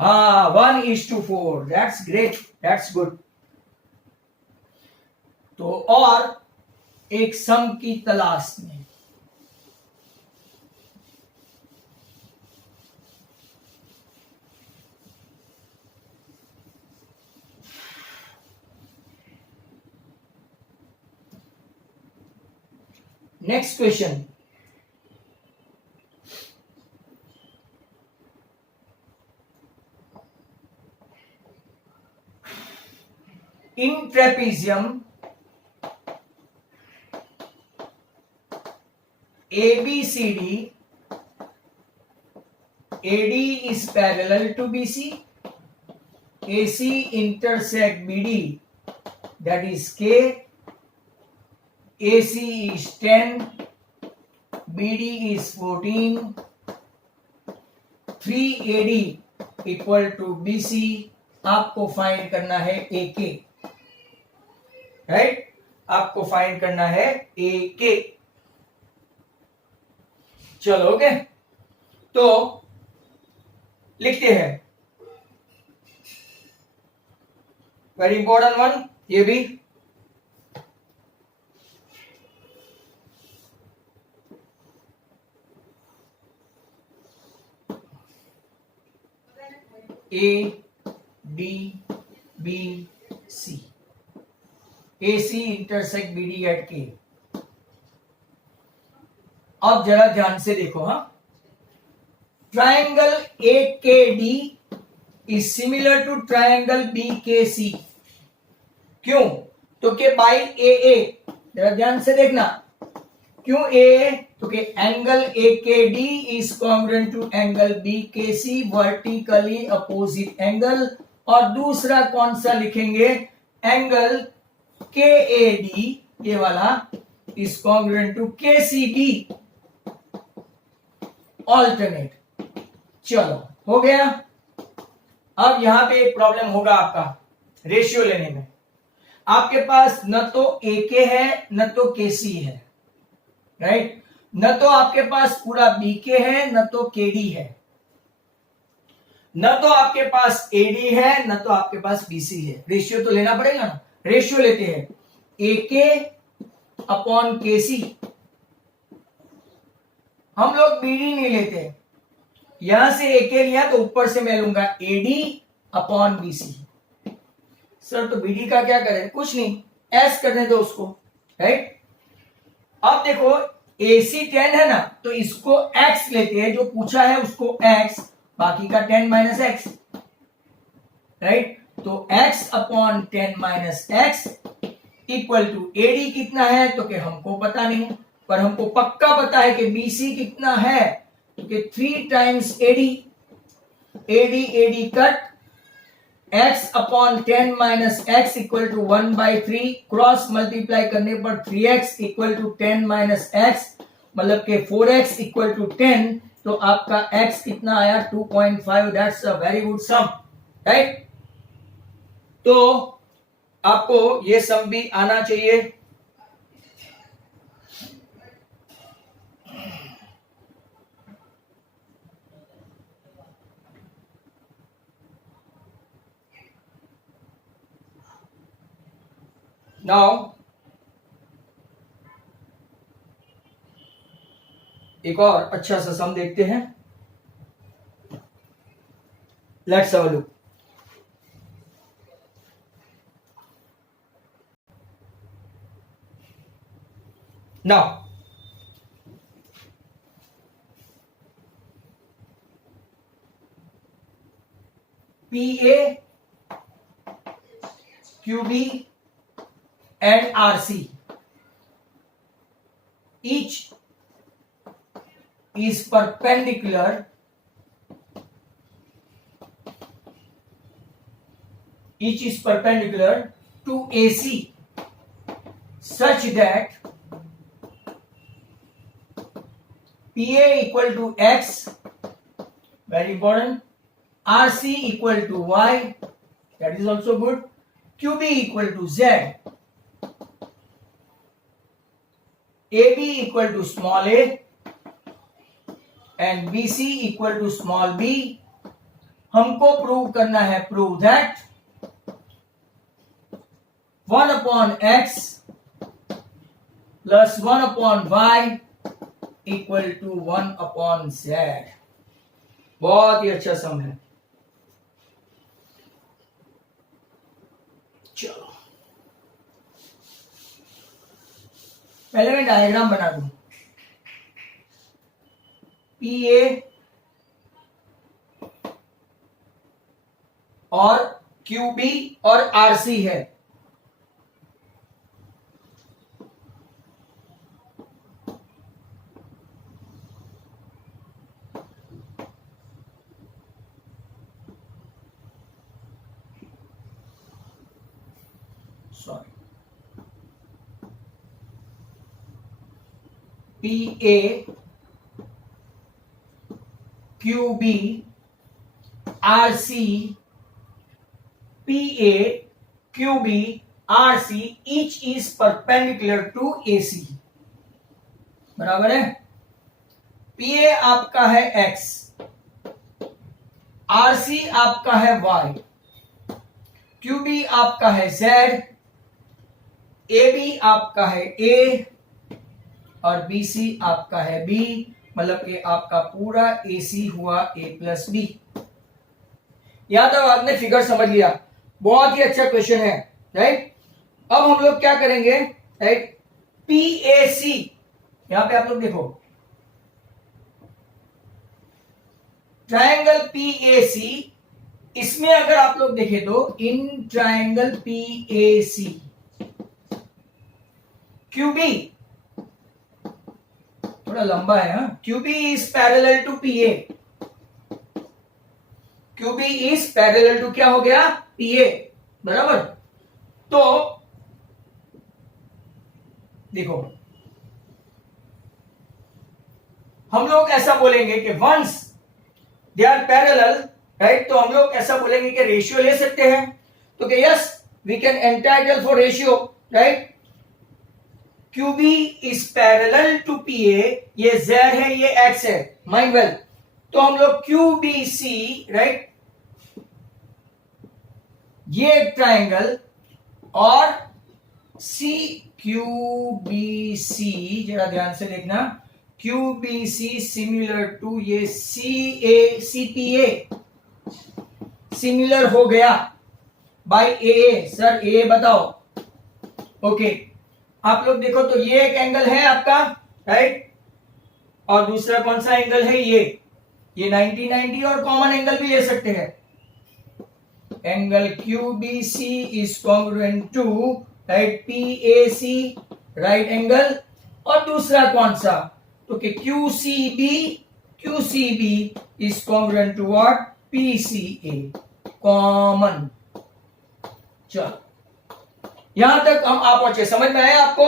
हाँ 1:4, दैट्स ग्रेट, दैट्स गुड। तो और एक सम की तलाश में, next question, in trapezium ABCD, AD is parallel to BC, AC intersect BD, that is K, AC is 10, BD is 14, 3AD equal to BC, आपको find करना है AK, राइट, आपको फाइंड करना है AK। चलो ओके, तो लिखते हैं, वेरी इंपॉर्टेंट वन ये भी, ADBC, AC intersect BD at K। अब जरा ध्यान से देखो, हाँ, triangle AKD is similar to triangle BKC। क्यों? तो के बाई AA, जरा ध्यान से देखना, क्यों AA? तो के angle AKD is congruent to angle BKC, vertically opposite angle. और दूसरा कौन सा लिखेंगे? एंगल KAD, ये वाला, is congruent to KCD, alternate. चलो हो गया। अब यहां पे एक प्रॉब्लम होगा आपका रेशियो लेने में। आपके पास न तो AK है न तो KC है, राइट, न तो आपके पास पूरा BK है न तो KD है, न तो आपके पास AD है न तो आपके पास BC है। रेशियो तो लेना पड़ेगा ना। रेशियो लेते हैं AK अपॉन KC। हम लोग BD नहीं लेते, यहां से AK लिया तो ऊपर से मैं लूंगा AD अपॉन BC। सर तो BD का क्या करें? कुछ नहीं, S करने दो उसको, राइट। अब देखो AC 10 है ना, तो इसको X लेते हैं, जो पूछा है उसको X, बाकी का 10 माइनस X, राइट। तो X अपॉन 10 minus X equal to AD कितना है? तो कि हमको पता नहीं, पर हमको पक्का पता है कि BC कितना है, तो कि 3 times AD, AD cut, x अपॉन 10 minus X equal to 1/3, cross multiply करने पर 3x equal to 10 minus x, मतलब के 4x इक्वल टू 10। तो आपका x कितना आया? 2.5। That's a very good sum, right. तो आपको ये सम भी आना चाहिए। नाउ एक और अच्छा सा सम देखते हैं। Let's have a look. Now PA, QB and RC each is perpendicular to AC such that PA equal to X, very important, RC equal to Y, that is also good, QB equal to Z, AB equal to small a and BC equal to small b, हमको prove करना है, prove that 1/x plus 1/y equal to 1/z। बहुत ही अच्छा sum है। चलो पहले मैं डायग्राम बना दूं। PA और QB और RC है। Sorry, PA QB RC PA QB RC each is perpendicular to AC। बराबर है। PA आपका है X, RC आपका है Y, QB आपका है Z, AB आपका है A और BC आपका है B। मतलब कि आपका पूरा AC हुआ A प्लस B। यहां तक आपने फिगर समझ लिया, बहुत ही अच्छा क्वेश्चन है, राइट। अब हम लोग क्या करेंगे, राइट, PAC, यहां पे आप लोग देखो ट्रायंगल PAC, इसमें अगर आप लोग देखें तो इन ट्रायंगल PAC QB थोड़ा लंबा है, QB is parallel to PA, QB is parallel to क्या हो गया, PA, बराबर। तो देखो हम लोग ऐसा बोलेंगे कि once they are parallel, right, तो हम लोग ऐसा बोलेंगे कि रेशियो ले सकते हैं। तो कि yes we can entitle for ratio, right. QB is parallel to PA, ये Z है ये X है, माइंड वेल। तो हम लोग QBC, राइट, ये एक ट्राइंगल और QBC जरा ध्यान से देखना, QBC सिमिलर टू ये CPA सिमिलर हो गया बाय AA। सर AA बताओ, ओके। आप लोग देखो तो ये एक एंगल है आपका, राइट, और दूसरा कौन सा एंगल है, ये 90-90 और कॉमन एंगल भी ले सकते हैं। Angle QBC is congruent to, right, PAC, right angle. और दूसरा कौन सा, तो कि QCB is congruent to what, PCA, common. चलो यहां तक हम आप पहुंचे, समझ में आया आपको।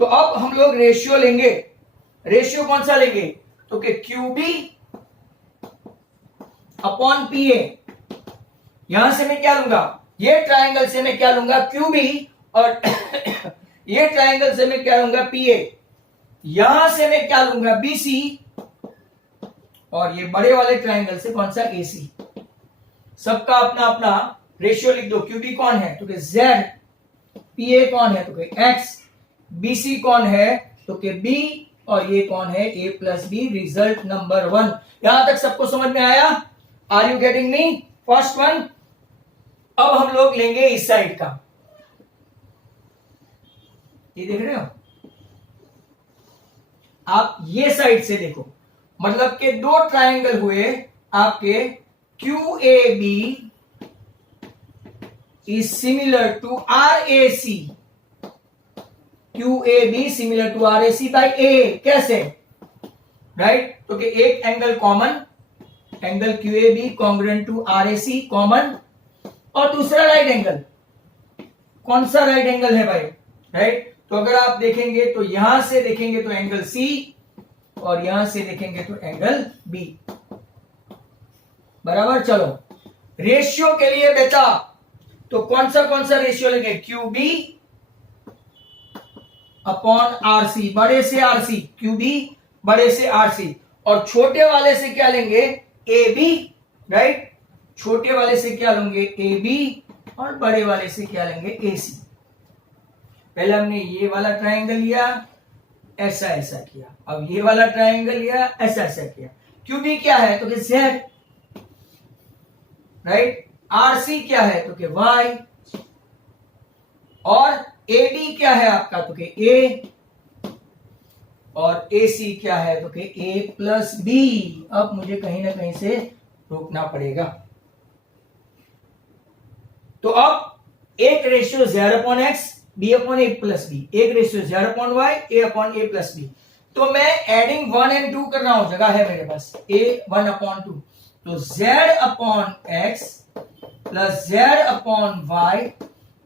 तो अब हम लोग रेशियो लेंगे। रेशियो कौन सा लेंगे, तो कि QB अपॉन PA। यहां से मैं क्या लूंगा, ये ट्रायंगल से मैं क्या लूंगा, QB, और ये ट्रायंगल से मैं क्या लूंगा, PA। यहां से मैं क्या लूंगा, BC, और ये बड़े वाले ट्रायंगल से कौन सा, AC। सबका अपना अपना रेशियो लिख दो। QB कौन है, तो कि Z, PA कौन है, तो कि X, BC कौन है, तो कि B, और ये कौन है, A plus B। Result number 1। यहां तक सबको समझ में आया, are you getting me, first one. अब हम लोग लेंगे इस साइड का, ये देख रहे हो आप, ये साइड से देखो, मतलब के दो ट्रायंगल हुए आपके, QAB is similar to RAC, QAB similar to RAC by A। कैसे, राइट, तो कि एक angle common, angle QAB congruent to RAC common, और दूसरा राइट एंगल। कौन सा राइट एंगल है भाई, राइट। तो अगर आप देखेंगे तो यहां से देखेंगे तो एंगल C, और यहां से देखेंगे तो एंगल B, बराबर। चलो रेशियो के लिए बेटा, तो कौन सा रेशियो लेंगे, QB अपॉन RC, बड़े से RC, QB बड़े से RC, और छोटे वाले से क्या लेंगे, AB, राइट, छोटे वाले से क्या लेंगे ए बी और बड़े वाले से क्या लेंगे ए सी। पहले हमने ये वाला ट्रायंगल लिया, ऐसा ऐसा किया, अब ये वाला ट्रायंगल लिया, ऐसा ऐसा किया। क्यू बी क्या है तो कि जेड, राइट। आर सी क्या है तो कि वाई, और ए डी क्या है आपका तो कि ए, और ए सी क्या है तो कि ए प्लस बी। अब मुझे कहीं ना कहीं से रोकना पड़ेगा। तो अब एक ratio Z upon X B upon A plus B, एक ratio Z upon Y A upon A plus B. तो मैं एडिंग 1 एंड 2 कर रहा हूं, जगह है मेरे पास, ए 1 अपॉन 2, तो Z upon X plus Z upon Y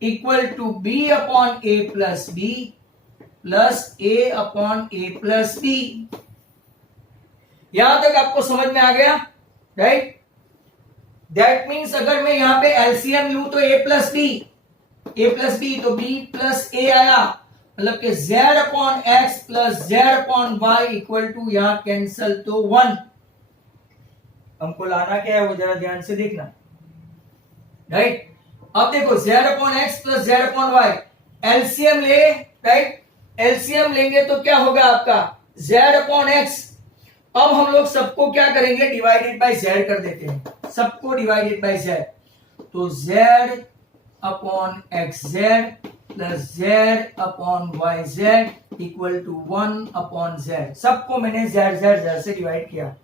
equal to B upon A plus B plus A upon A plus B. यहां तक आपको समझ में आ गया, राइट। दैट मीन्स अगर मैं यहां पे एलसीएम लूं तो ए प्लस बी तो बी प्लस ए आया, मतलब कि Z upon X plus Z upon Y equal to, यहां कैंसल तो 1। हमको लाना क्या है वो जरा ध्यान से देखना, राइट। अब देखो Z upon X plus Z upon Y, LCM ले, राइट। एलसीएम लेंगे तो क्या होगा आपका जेड अपॉन एक्स। अब हम लोग सबको क्या करेंगे, डिवाइडेड बाय जेड कर देते हैं, सबको डिवाइडेड बाय जेड। तो Z upon X Z plus Z upon Y Z equal to 1 upon Z. सबको मैंने जेड जेड जेड से डिवाइड किया,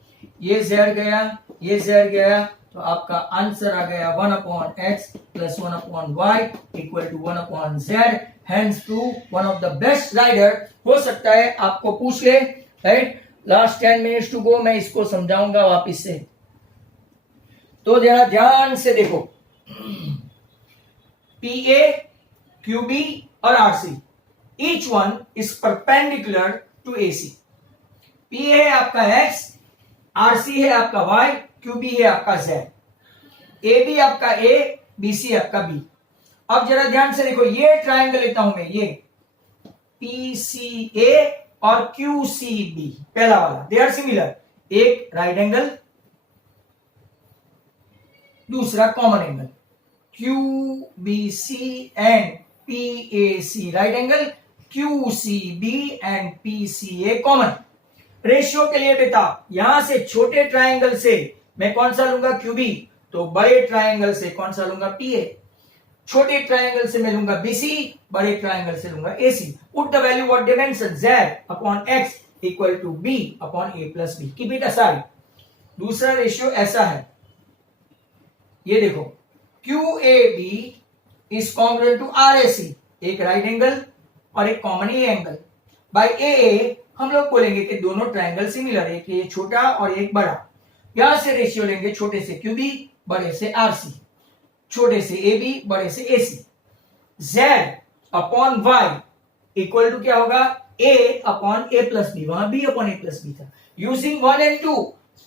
ये जेड गया, ये जेड गया, तो आपका आंसर आ गया 1 upon X plus 1 upon Y equal to 1 upon Z. Hence to one of the best rider. हो सकता है आपको पूछ ले, right. Last 10 minutes to go, मैं इसको समझाऊंगा वापिस से, तो जरा ध्यान से देखो। पी ए, क्यू बी और R C, each one is perpendicular to A C. P है आपका एक्स, आर सी है आपका वाई, क्यू बी है आपका जेड, ए बी आपका ए, बी सी आपका बी। अब जरा ध्यान से देखो, ये ट्रायंगल लेता हूं मैं, ये पी सी ए और क्यू सी बी, पहला वाला, दे आर सिमिलर। एक राइट एंगल, दूसरा common angle, Q B C and P A C right angle, Q C B and P C A common. Ratio के लिए बेटा यहां से छोटे ट्रायंगल से मैं कौन सा लूंगा क्यूबी, तो बड़े ट्रायंगल से कौन सा लूंगा पीए। छोटे ट्रायंगल से मैं लूंगा बीसी, बड़े ट्रायंगल से लूंगा AC. Put the value what dimension Z upon X equal to B upon A plus B. Keep it aside. दूसरा रेशियो ऐसा है, ये देखो, Q A B is congruent to R A C, एक right angle और एक common A angle. By A हम लोग बोलेंगे कि दोनों ट्रायंगल सिमिलर है, कि ये छोटा और एक बड़ा। यहां से रेशियो लेंगे, छोटे से क्यूबी, बड़े से आरसी, छोटे से ए बी, बड़े से AC. Z upon Y equal to क्या होगा, A upon A plus B, वहां B upon A plus B था। यूजिंग 1 एंड 2,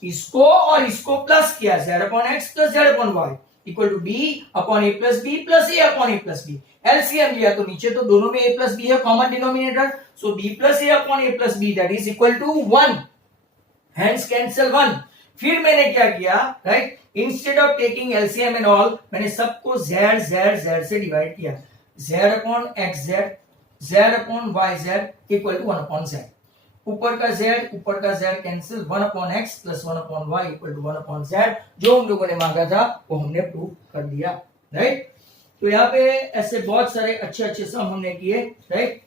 इसको और इसको प्लस किया, Z upon X plus Z upon Y equal to B upon A plus B plus A upon A plus B. LCM लिया तो नीचे तो दोनों में ए प्लस बी है, common denominator, so B plus A upon A plus B that is equal to 1, hence cancel 1। फिर मैंने क्या किया, right, instead of taking LCM and all, मैंने सबको जेड जेड जेड से डिवाइड किया। Z upon X Z, Z upon Y Z equal to 1 upon Z. ऊपर का Z cancel, 1 upon X plus 1 upon Y equal to 1 upon Z. जो हम लोगों ने मांगा था वो हमने प्रूव कर दिया, राइट। तो यहाँ पे ऐसे बहुत सारे अच्छे अच्छे सम हमने किए, राइट।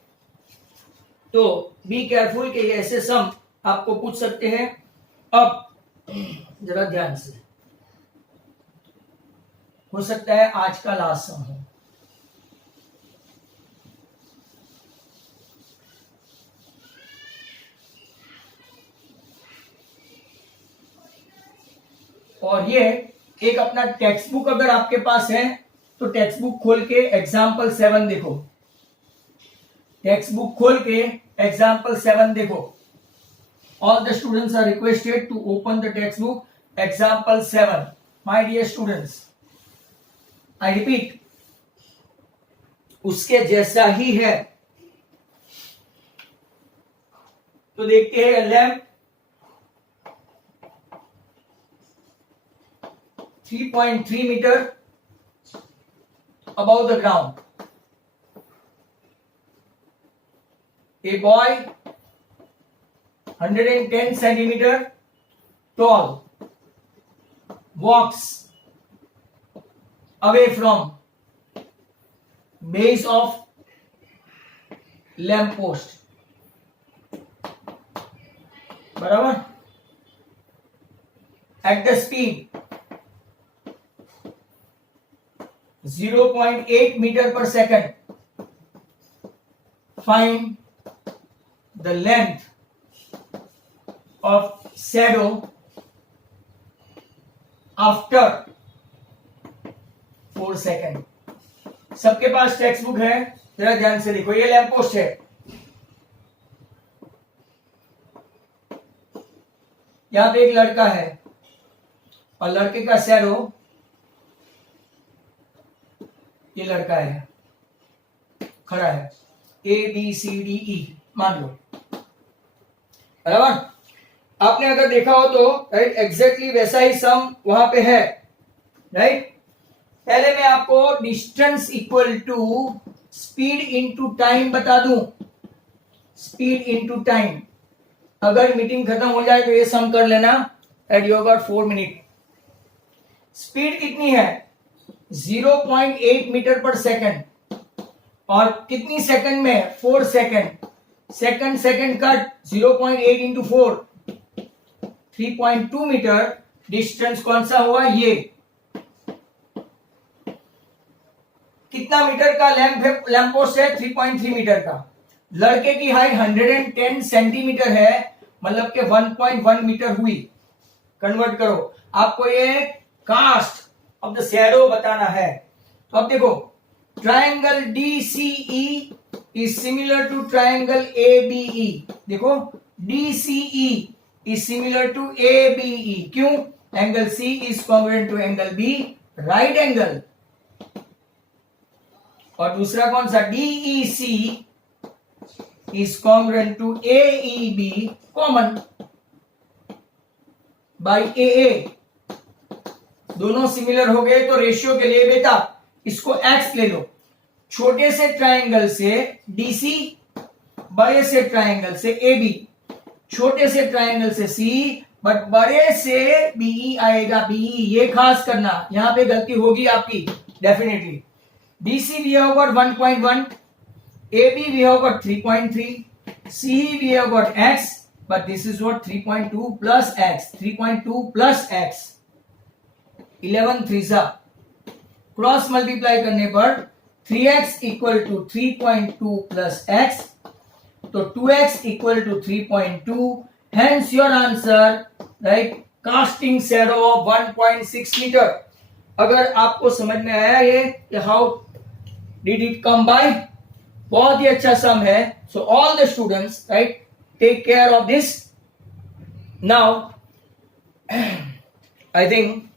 तो बी केयरफुल कि ये ऐसे सम आपको पूछ सकते हैं। अब जरा ध्यान से, हो सकता है आज का लास्ट सम हो। और ये एक अपना टेक्स्ट बुक अगर आपके पास है तो टेक्स्ट बुक खोल के एग्जाम्पल 7 देखो, टेक्स्ट बुक खोल के एग्जाम्पल 7 देखो। All the students are requested to open the text book example 7। My dear students, I repeat, उसके जैसा ही है। तो देखते हैं lamp, 3.3 meter above the ground. A boy 110 centimeter tall walks away from base of lamp post. बराबर, at the speed 0.8 meter per second. Find the length of shadow after 4 second. सबके पास text book है, जरा ध्यान से देखो. ये lamp post है, यहां पे एक लड़का है और लड़के का शैडो, ये लड़का है, खड़ा है, ABCDE मान लो. बराबर. आपने अगर देखा हो तो राइट एग्जैक्टली वैसा ही सम वहां पे है. राइट, पहले मैं आपको distance equal to speed into time बता दूं. Speed into time. अगर मीटिंग खत्म हो जाए तो ये सम कर लेना. At you got 4 minute. Speed कितनी है? 0.8 मीटर पर सेकंड. और कितनी सेकंड में? 4 second. Second cut 0.8 into 4 3.2 meter. Distance कौन सा हुआ? ये. कितना मीटर का लैंप पोस्ट है? 3.3 मीटर का. लड़के की हाइट 110 सेंटीमीटर है, मतलब के 1.1 मीटर हुई. कन्वर्ट करो. आपको ये कास्ट ऑफ द शैडो बताना है. तो अब देखो, triangle DCE is similar to triangle ABE. देखो, DCE is similar to ABE. क्यों? Angle C is congruent to angle B, right angle. और दूसरा कौन सा? DEC is congruent to AEB, common by AA. दोनों सिमिलर हो गए तो रेशियो के लिए बेटा इसको x ले लो. छोटे से ट्रायंगल से DC, बड़े से ट्रायंगल से AB, छोटे से ट्रायंगल से C, बट बड़े से BE आएगा. BE ये खास करना, यहां पे गलती होगी आपकी definitely. DC we have got 1.1, AB we have got 3.3, CE we have got x, but this is what 3.2 plus x. 3.2 plus x 11 3 cross multiply करने पर 3x equal to 3.2 plus x, तो 2x equal to 3.2. Hence your answer, right, casting shadow of 1.6 metre. अगर आपको समझ में आया ये how did it come by, बहुत ही अच्छा सम है. So all the students, right, take care of this. Now I think